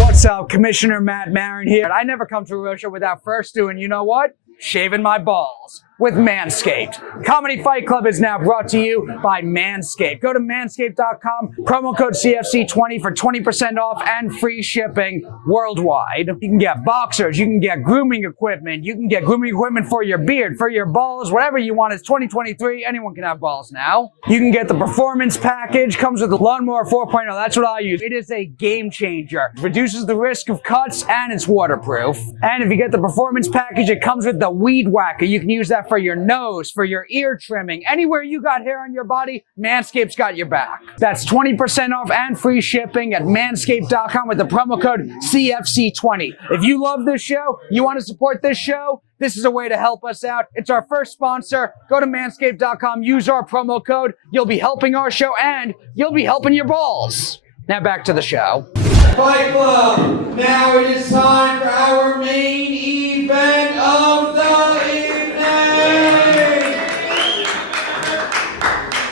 What's up? Commissioner Matt Maran here. I never come to a real show without first doing, you know what? Shaving my balls with Manscaped. Comedy Fight Club is now brought to you by Manscaped. Go to manscaped.com, promo code CFC20 for 20% off and free shipping worldwide. You can get boxers, you can get grooming equipment, you can get grooming equipment for your beard, for your balls, whatever you want. It's 2023, anyone can have balls now. You can get the performance package, comes with the Lawnmower 4.0, that's what I use. It is a game changer. It reduces the risk of cuts and it's waterproof. And if you get the performance package, it comes with the Weed Whacker. You can use that for your nose, for your ear trimming, anywhere you got hair on your body, Manscaped's got your back. That's 20% off and free shipping at manscaped.com with the promo code CFC20. If you love this show, you want to support this show, this is a way to help us out. It's our first sponsor. Go to manscaped.com, use our promo code. You'll be helping our show and you'll be helping your balls. Now back to the show. Fight Club, now it is time for our main event of the evening.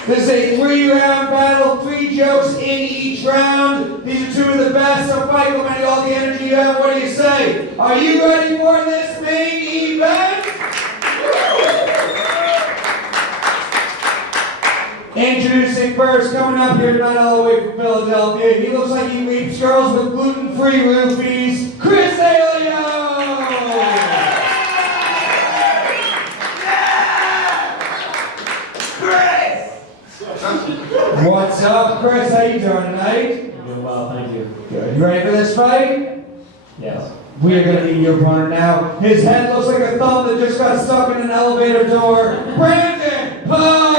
This is a 3-round battle, 3 jokes in each round. These are 2 of the best, so Fight Club, and all the energy you have, what do you say? Are you ready for this main event? Introducing first, coming up here tonight all the way from Philadelphia. He looks like he weeps girls with gluten-free roofies. Chris Aileo! What's up, Chris? How you doing tonight? Doing well, thank you. Good. You ready for this fight? Yes. We are going to meet your opponent now. His head looks like a thumb that just got stuck in an elevator door. Brandon Pump!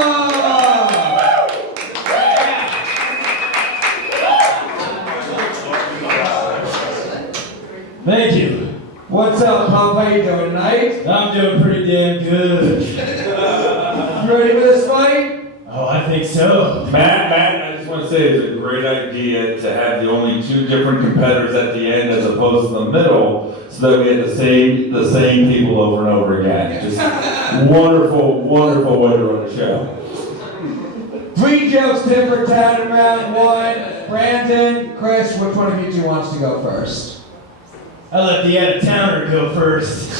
Thank you. What's up, Pump? How you doing tonight? I'm doing pretty damn good. You ready for this fight? Oh, I think so. Matt, I just want to say it's a great idea to have the only two different competitors at the end as opposed to the middle, so that we get the same people over and over again. Just wonderful, wonderful way to run the show. 3 jokes tip for tat in round 1. Brandon, Chris, which one of you two wants to go first? I let the out-of-towner go first.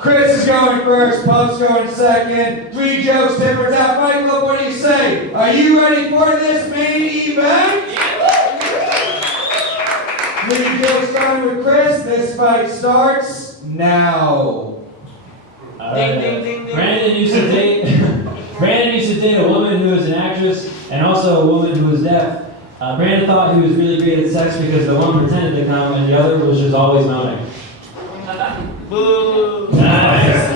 Chris is going first, Pump's going second. 3 jokes tip for tat. Fight Club, what do you say? Are you ready for this main event? 3 jokes starting with Chris. This fight starts now. Ding, ding, ding, ding. Brandon used to date a woman who was an actress and also a woman who was deaf. Brandon thought he was really great at sex because the one pretended to come and the other was just always moaning. Boo. Nice.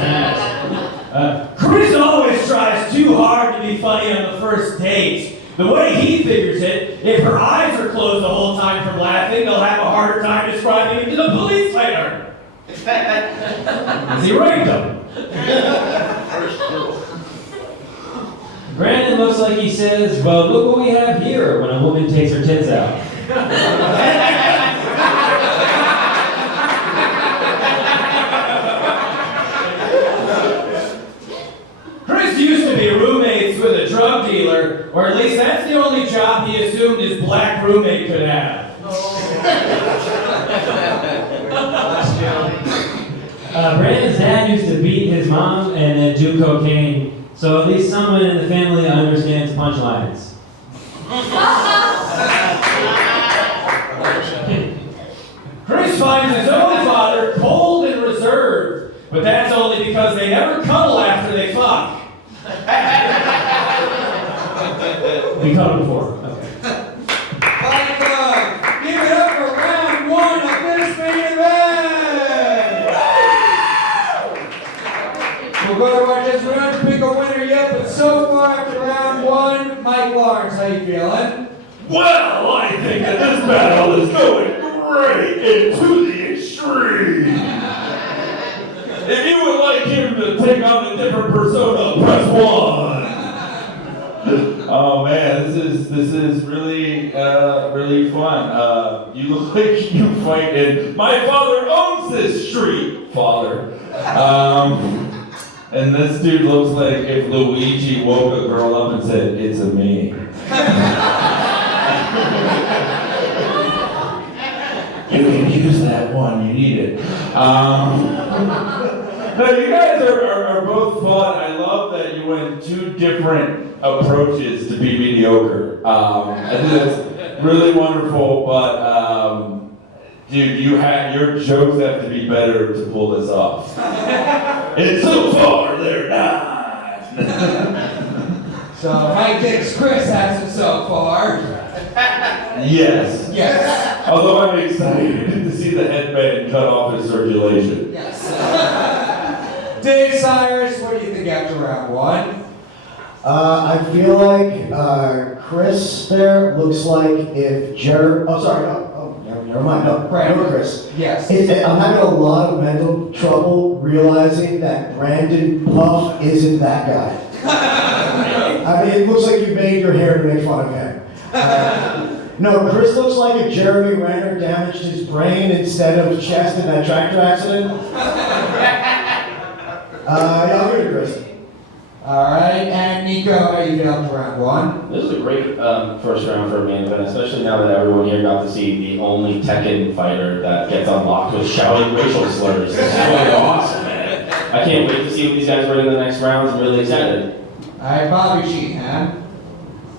Chris always tries too hard to be funny on the first date. The way he figures it, if her eyes are closed the whole time from laughing, they'll have a harder time describing it to the police later. He raped them. Brandon looks like he says, well, look what we have here when a woman takes her tits out. Chris used to be roommates with a drug dealer, or at least that's the only job he assumed his black roommate could have. Brandon's dad used to beat his mom and then do cocaine. So at least someone in the family understands punchlines. Chris finds his own father cold and reserved, but that's only because they never cuddle after they fuck. We cuddled before. Okay. Fight Club, give it up for round 1 of this main event! We'll go to our just round to pick a winner yet, but so far after round 1, Mike Lawrence, how you feeling? Well, I think that this battle is going great into the extreme. If you would like him to take on a different persona, press 1. Oh man, this is really really fun. You look like you fight in. My father owns this street, father. And this dude looks like if Luigi woke a girl up and said, "It's a me." You can use that one, you need it. No, you guys are both fun. I love that you went 2 different approaches to be mediocre. I think that's really wonderful, but dude, your jokes have to be better to pull this off. And so far, they're not. So Mike thinks Chris has it so far. Yes. Yes. Although I'm excited to see the headband cut off his circulation. Yes. Dave Sirus, what do you think after round 1? I feel like Chris there looks like if Jared. Oh, sorry. Never mind. No, Chris. Yes. I'm having a lot of mental trouble realizing that Brandon Puff isn't that guy. I mean, it looks like you made your hair to make fun of him. No, Chris looks like if Jeremy Renner damaged his brain instead of chest in that tractor accident. Yeah, I'll give it to Chris. Alright, and Niko, how you feel after round 1? This is a great first round for a main event, especially now that everyone here got to see the only Tekken fighter that gets unlocked with shouting racial slurs. This is really awesome, man. I can't wait to see what these guys bring in the next rounds. I'm really excited. Alright, Bobby Sheehan.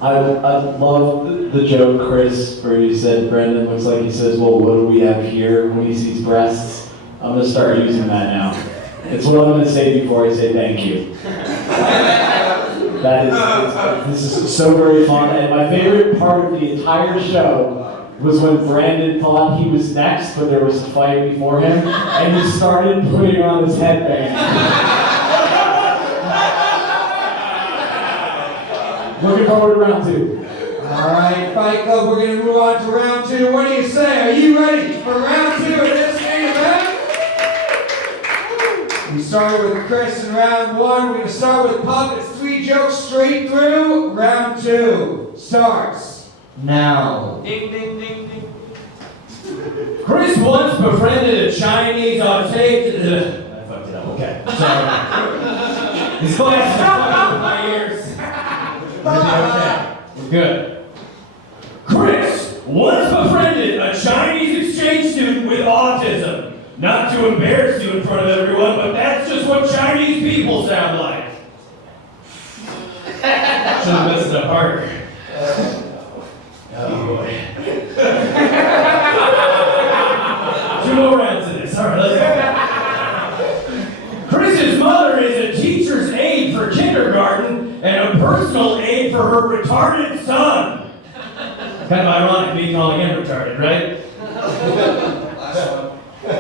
I love the joke, Chris, where you said Brendan looks like he says, well, what do we have here when he sees breasts? I'm going to start using that now. It's what I'm going to say before I say thank you. This is so very fun, and my favorite part of the entire show was when Brandon thought he was next, but there was a fight before him, and he started putting on his headband. Looking forward to round 2. Alright, Fight Club, we're going to move on to round 2. What do you say? Are you ready for round 2 of this main event? We started with Chris in round 1. We're going to start with puppets. 3 jokes straight through. Round 2 starts now. Ding, ding, ding, ding. Chris once befriended a Chinese autistic. I fucked it up, okay. Sorry. These glasses are fucking with my ears. Okay, we're good. Chris once befriended a Chinese exchange student with autism. Not to embarrass you in front of everyone, but that's just what Chinese people sound like. Should have missed it harder. Oh boy. 2 more rounds of this. Alright, let's go. Chris's mother is a teacher's aide for kindergarten and a personal aide for her retarded son. Kind of ironic being calling him retarded, right?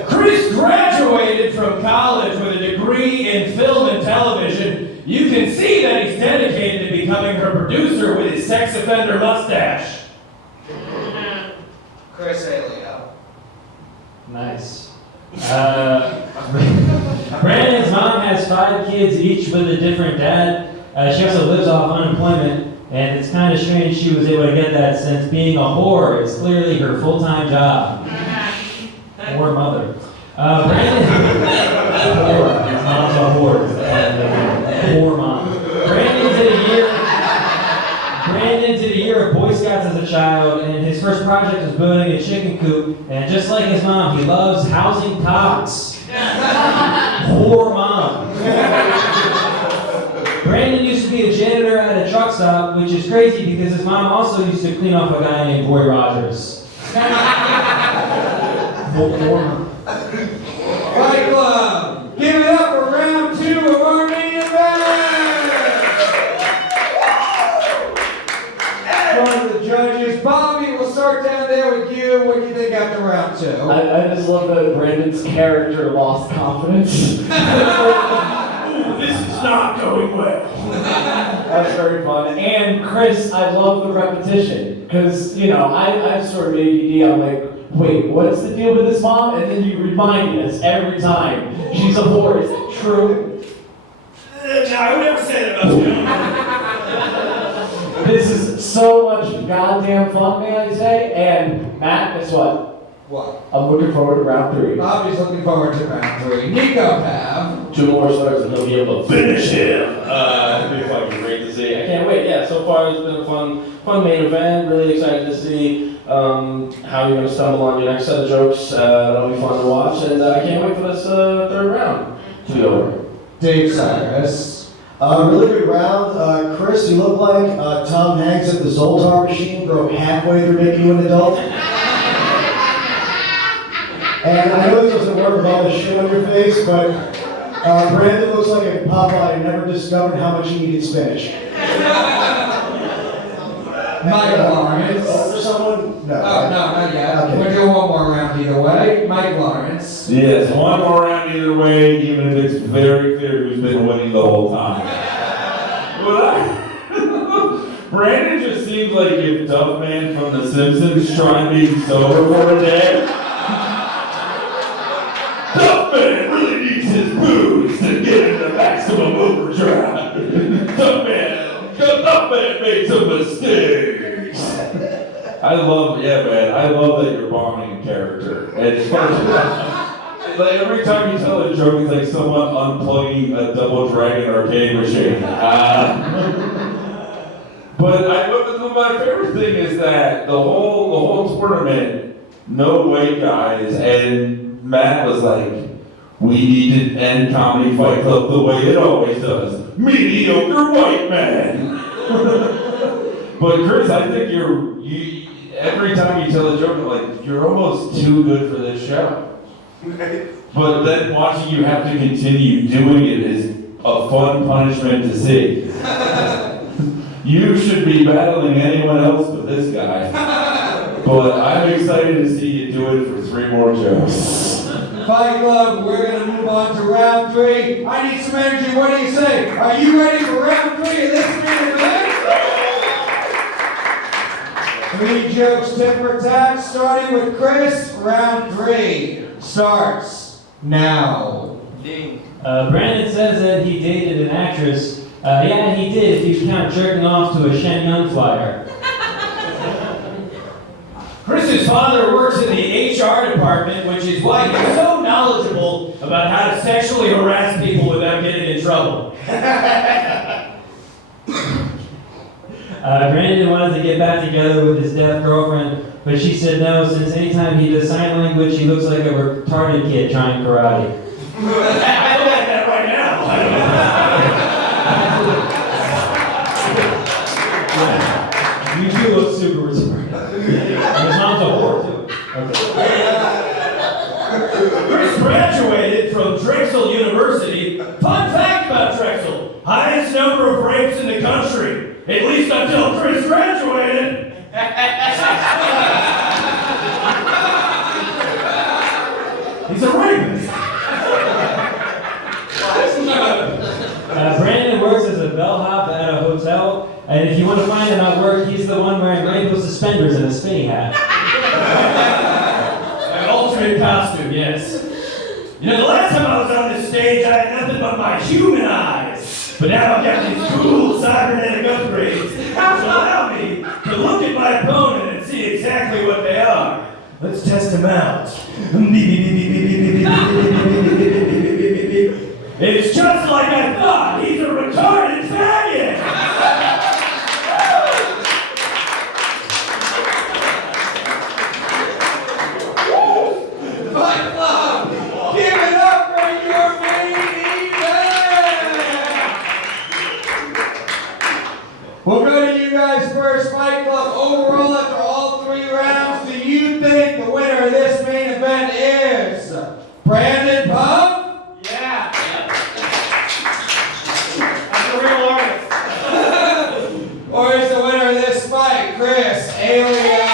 Chris graduated from college with a degree in film and television. You can see that he's dedicated to becoming her producer with his sex offender mustache. Chris Aileo. Nice. Brandon's mom has 5 kids, each with a different dad. She also lives off unemployment, and it's kind of strange she was able to get that since being a whore is clearly her full-time job. Poor mother. Brandon, whore. His mom's a whore. Poor mom. Brandon did a year of Boy Scouts as a child, and his first project was building a chicken coop. And just like his mom, he loves housing cocks. Poor mom. Brandon used to be a janitor at a truck stop, which is crazy because his mom also used to clean off a guy named Boy Rogers. Poor mom. Fight Club, give it up for round 2 of our main event! One of the judges, Bobby, we'll start down there with you. What do you think after round 2? I just love that Brandon's character lost confidence. Ooh, this is not going well. That's very fun. And Chris, I love the repetition. Because, you know, I sort of ADD, I'm like, wait, what's the deal with this mom? And then you remind us every time. She's a whore. Is it true? No, I would never say that about you. This is so much goddamn fun, may I say? And Matt, guess what? What? I'm looking forward to round 3. Bobby's looking forward to round 3. Niko, Pav. 2 more stars and he'll be able to finish him. It'll be fucking great to see. I can't wait. Yeah, so far it's been a fun main event. Really excited to see how you're going to stumble on your next set of jokes. That'll be fun to watch. And I can't wait for this 3rd round to be over. Dave Sirus. Really good round. Chris, you look like Tom Hanks at the Zoltar machine broke halfway through making you an adult. And I know this doesn't work with all the shit on your face, but Brandon looks like a Popeye who never discovered how much he needed spinach. Mike Lawrence. For someone? No. Oh, no, not yet. Okay. We'll do one more round either way. Mike Lawrence. Yes, one more round either way, even if it's very clear who's been winning the whole time. Brandon just seems like if Duffman from The Simpsons trying to be sober for a day. Duffman really needs his booze to get into maximum overdrive. Duffman made some mistakes. I love that you're bombing a character. And it's like every time you tell a joke, it's like someone unplugging a Double Dragon arcade machine. But my favorite thing is that the whole tournament, no white guys, and Matt was like, We need to end Comedy Fight Club the way it always does. Mediocre white man. But Chris, I think every time you tell a joke, I'm like, you're almost too good for this show. But then watching you have to continue doing it is a fun punishment to see. You should be battling anyone else but this guy. But I'm excited to see you do it for 3 more jokes. Fight Club, we're going to move on to round 3. I need some energy. What do you say? Are you ready for round 3 of this main event? 3 jokes, tip for tat, starting with Chris. Round 3 starts now. Brandon says that he dated an actress. Yeah, he did, if you count jerking off to a Sheehan flyer. Chris's father works in the HR department, which is why he's so knowledgeable about how to sexually harass people without getting in trouble. Brandon wanted to get back together with his deaf girlfriend, but she said no, since anytime he does sign language, he looks like a retarded kid trying karate. I look like that right now. You do look super retarded. His mom's a whore, too. Chris graduated from Drexel University. Fun fact about Drexel: highest number of rapes in the country, at least until Chris graduated. He's a rapist. Brandon works as a bellhop at a hotel, and if you want to find him at work, he's the one wearing rainbow suspenders and a spinny hat. An alternate costume, yes. You know, the last time I was on this stage, I had nothing but my human eyes. But now I've got these cool cybernetic upgrades, which allow me to look at my opponent and see exactly what they are. Let's test them out. It's just like I thought. He's a retarded faggot. Fight Club, give it up for your main event. We'll go to you guys first. Fight Club, overall after all 3 rounds, do you think the winner of this main event is Brandon Puff? Yeah. I'm a real artist. Or is the winner of this fight Chris Aileo?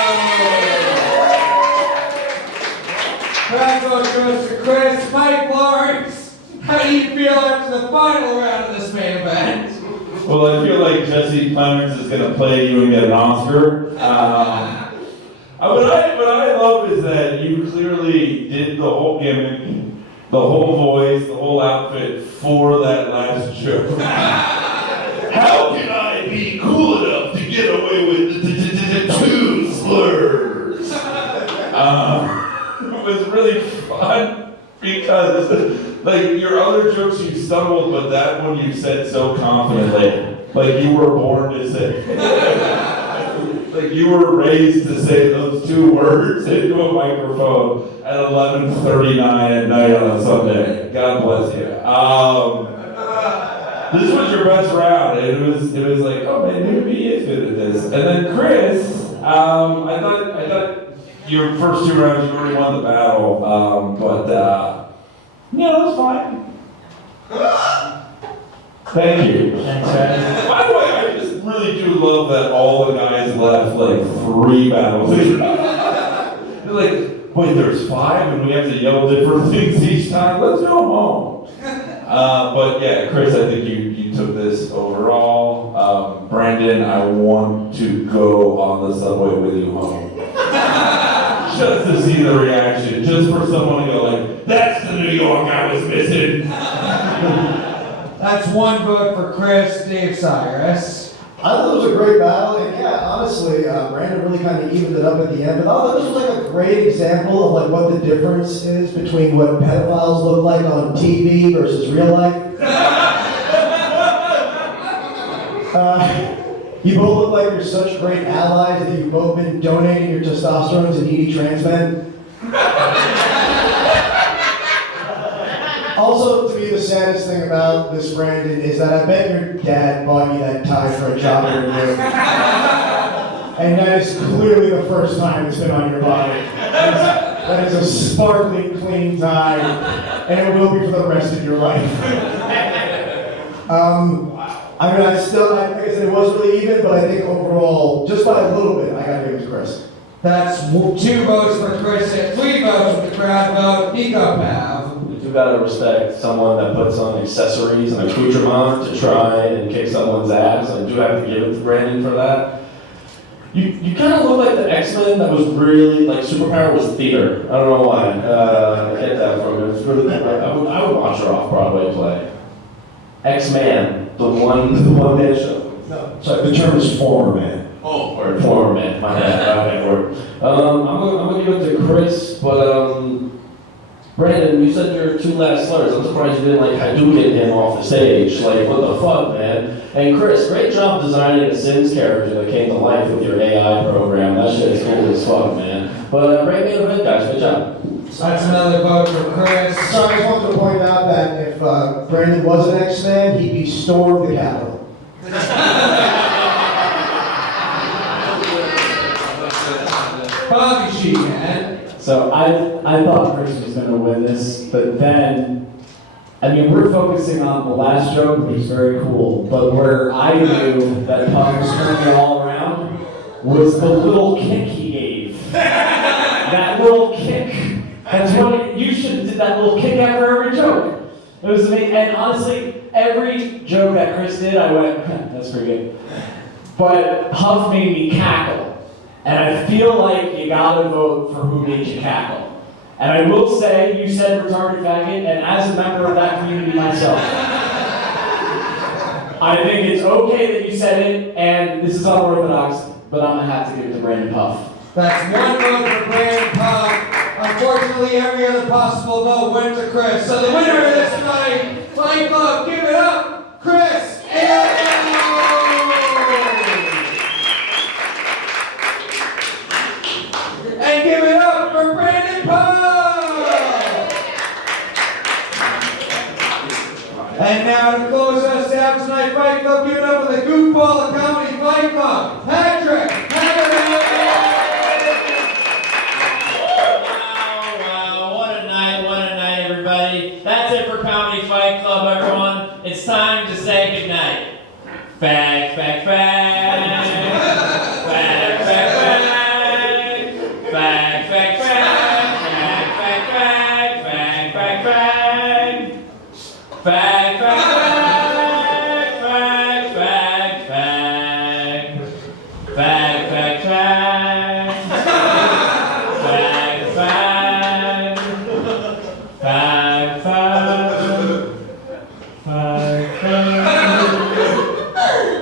Crowd vote goes to Chris. Mike Lawrence, how do you feel after the final round of this main event? Well, I feel like Jesse Plemons is going to play you and get an Oscar. What I love is that you clearly did the whole gimmick, the whole voice, the whole outfit for that last joke. How can I be cool enough to get away with the 2 slurs? It was really fun because, like, your other jokes you stumbled, but that one you said so confidently, like you were born to say. Like you were raised to say those 2 words into a microphone at 11:39 at night on a Sunday. God bless you. This was your best round. It was like, oh man, maybe he is good at this. And then Chris, I thought your first 2 rounds you already won the battle, but yeah, that's fine. Thank you. Thanks, guys. By the way, I just really do love that all the guys left like 3 battles. They're like, wait, there's 5 and we have to yell different things each time? Let's go home. But yeah, Chris, I think you took this overall. Brandon, I want to go on the subway with you home. Just to see the reaction, just for someone to go like, that's the New York I was missing. That's 1 vote for Chris. Dave Sirus. I thought it was a great battle, and yeah, honestly, Brandon really kind of evened it up at the end. But I thought this was like a great example of like what the difference is between what pedophiles look like on TV versus real life. You both look like you're such great allies that you've both been donating your testosterone to needy trans men. Also, to me, the saddest thing about this, Brandon, is that I bet your dad bought you that tie for a job interview. And that is clearly the first time it's been on your body. That is a sparkling, clean tie, and it will be for the rest of your life. I mean, like I said, it was really even, but I think overall, just by a little bit, I gotta give it to Chris. That's 2 votes for Chris and 3 votes for the crowd vote. Niko Pav. You do gotta respect someone that puts on accessories and accoutrement to try and kick someone's ass. I do have to give it to Brandon for that. You kind of look like the X-Men that was really, like, superpower was theater. I don't know why. I get that from it. It's really, I would watch her off-Broadway play. X-Man, the one man show. No, sorry, the term is former man. Oh, or former man, my bad. Okay, word. I'm gonna give it to Chris, but Brandon, you said your 2 last slurs. I'm surprised you didn't like Hadouken him off the stage. Like, what the fuck, man? And Chris, great job designing a Sims character that came to life with your AI program. That shit is cool as fuck, man. But great main event, guys. Good job. That's another vote for Chris. So I just wanted to point out that if Brandon was an X-Man, he'd be Storm the Capitol. Bobby Sheehan. So I thought Chris was going to win this, but then, I mean, we're focusing on the last joke, which is very cool, but where I knew that Puff was turning it all around was the little kick he gave. That little kick. That's what you should have did that little kick after every joke. It was amazing, and honestly, every joke that Chris did, I went, that's pretty good. But Puff made me cackle. And I feel like you gotta vote for who made you cackle. And I will say, you said retarded faggot, and as a member of that community myself, I think it's okay that you said it, and this is unorthodox, but I'm gonna have to give it to Brandon Puff. That's 1 vote for Brandon Puff. Unfortunately, every other possible vote went to Chris. So the winner of this Fight Club, give it up, Chris Aileo! And give it up for Brandon Puff! And now to close us out tonight, Fight Club, give it up for the goofball of comedy Fight Club, Patrick Haggerty! Wow, what a night, everybody. That's it for Comedy Fight Club, everyone. It's time to say goodnight. Fag, fag, fag. Fag, fag, fag. Fag, fag, fag. Fag, fag, fag. Fag, fag, fag. Fag, fag, fag. Fag, fag, fag. Fag, fag, fag. Fag, fag. Fag, fag. Fag, fag.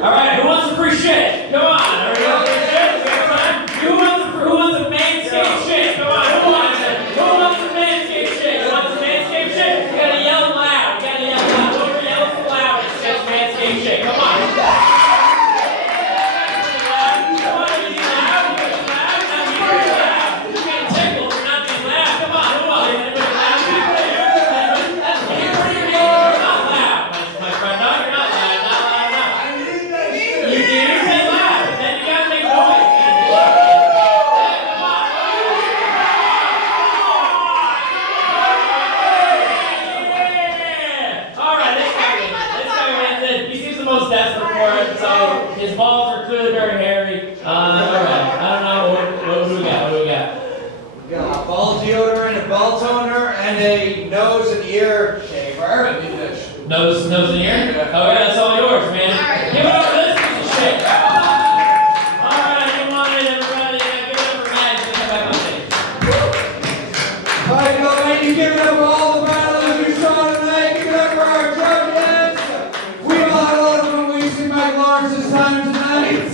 All right, who wants some free shit? Come on, are we all free shit? We got time? Who wants some manscaped shit? Come on, who wants it? Who wants some manscaped shit? Who wants some manscaped shit? You gotta yell loud. You gotta yell loud. Whoever yells so loud, it's just manscaped shit. Come on. Come on, are you loud? You gotta be loud. Not be very loud. You gotta tickle for not being loud. Come on, who wants it? Anybody loud back there? That's what you're doing. You're not loud. My friend, no, you're not loud. Not loud enough. You do say loud, then you gotta make noise. Come on. Yeah. All right, this guy wins it. He seems the most desperate for it, so his balls are clearly very hairy. All right, I don't know what do we got? What do we got? We got a ball deodorant, a ball toner, and a nose and ear shaver. Nose and ear? Okay, that's all yours, man. Give it up for this piece of shit. All right, you want it, everybody. Give it up for Matt. He's gonna come back on stage. Alright, go ahead and give it up for all the battlers we saw tonight. Give it up for our judges. We all had a lot of fun wasting Mike Lawrence's time tonight.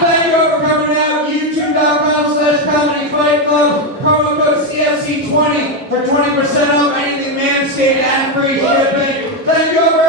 Thank you all for coming out. YouTube.com/Comedy Fight Club. Promo code CFC20 for 20% off anything Manscaped and free shipping. Thank you all very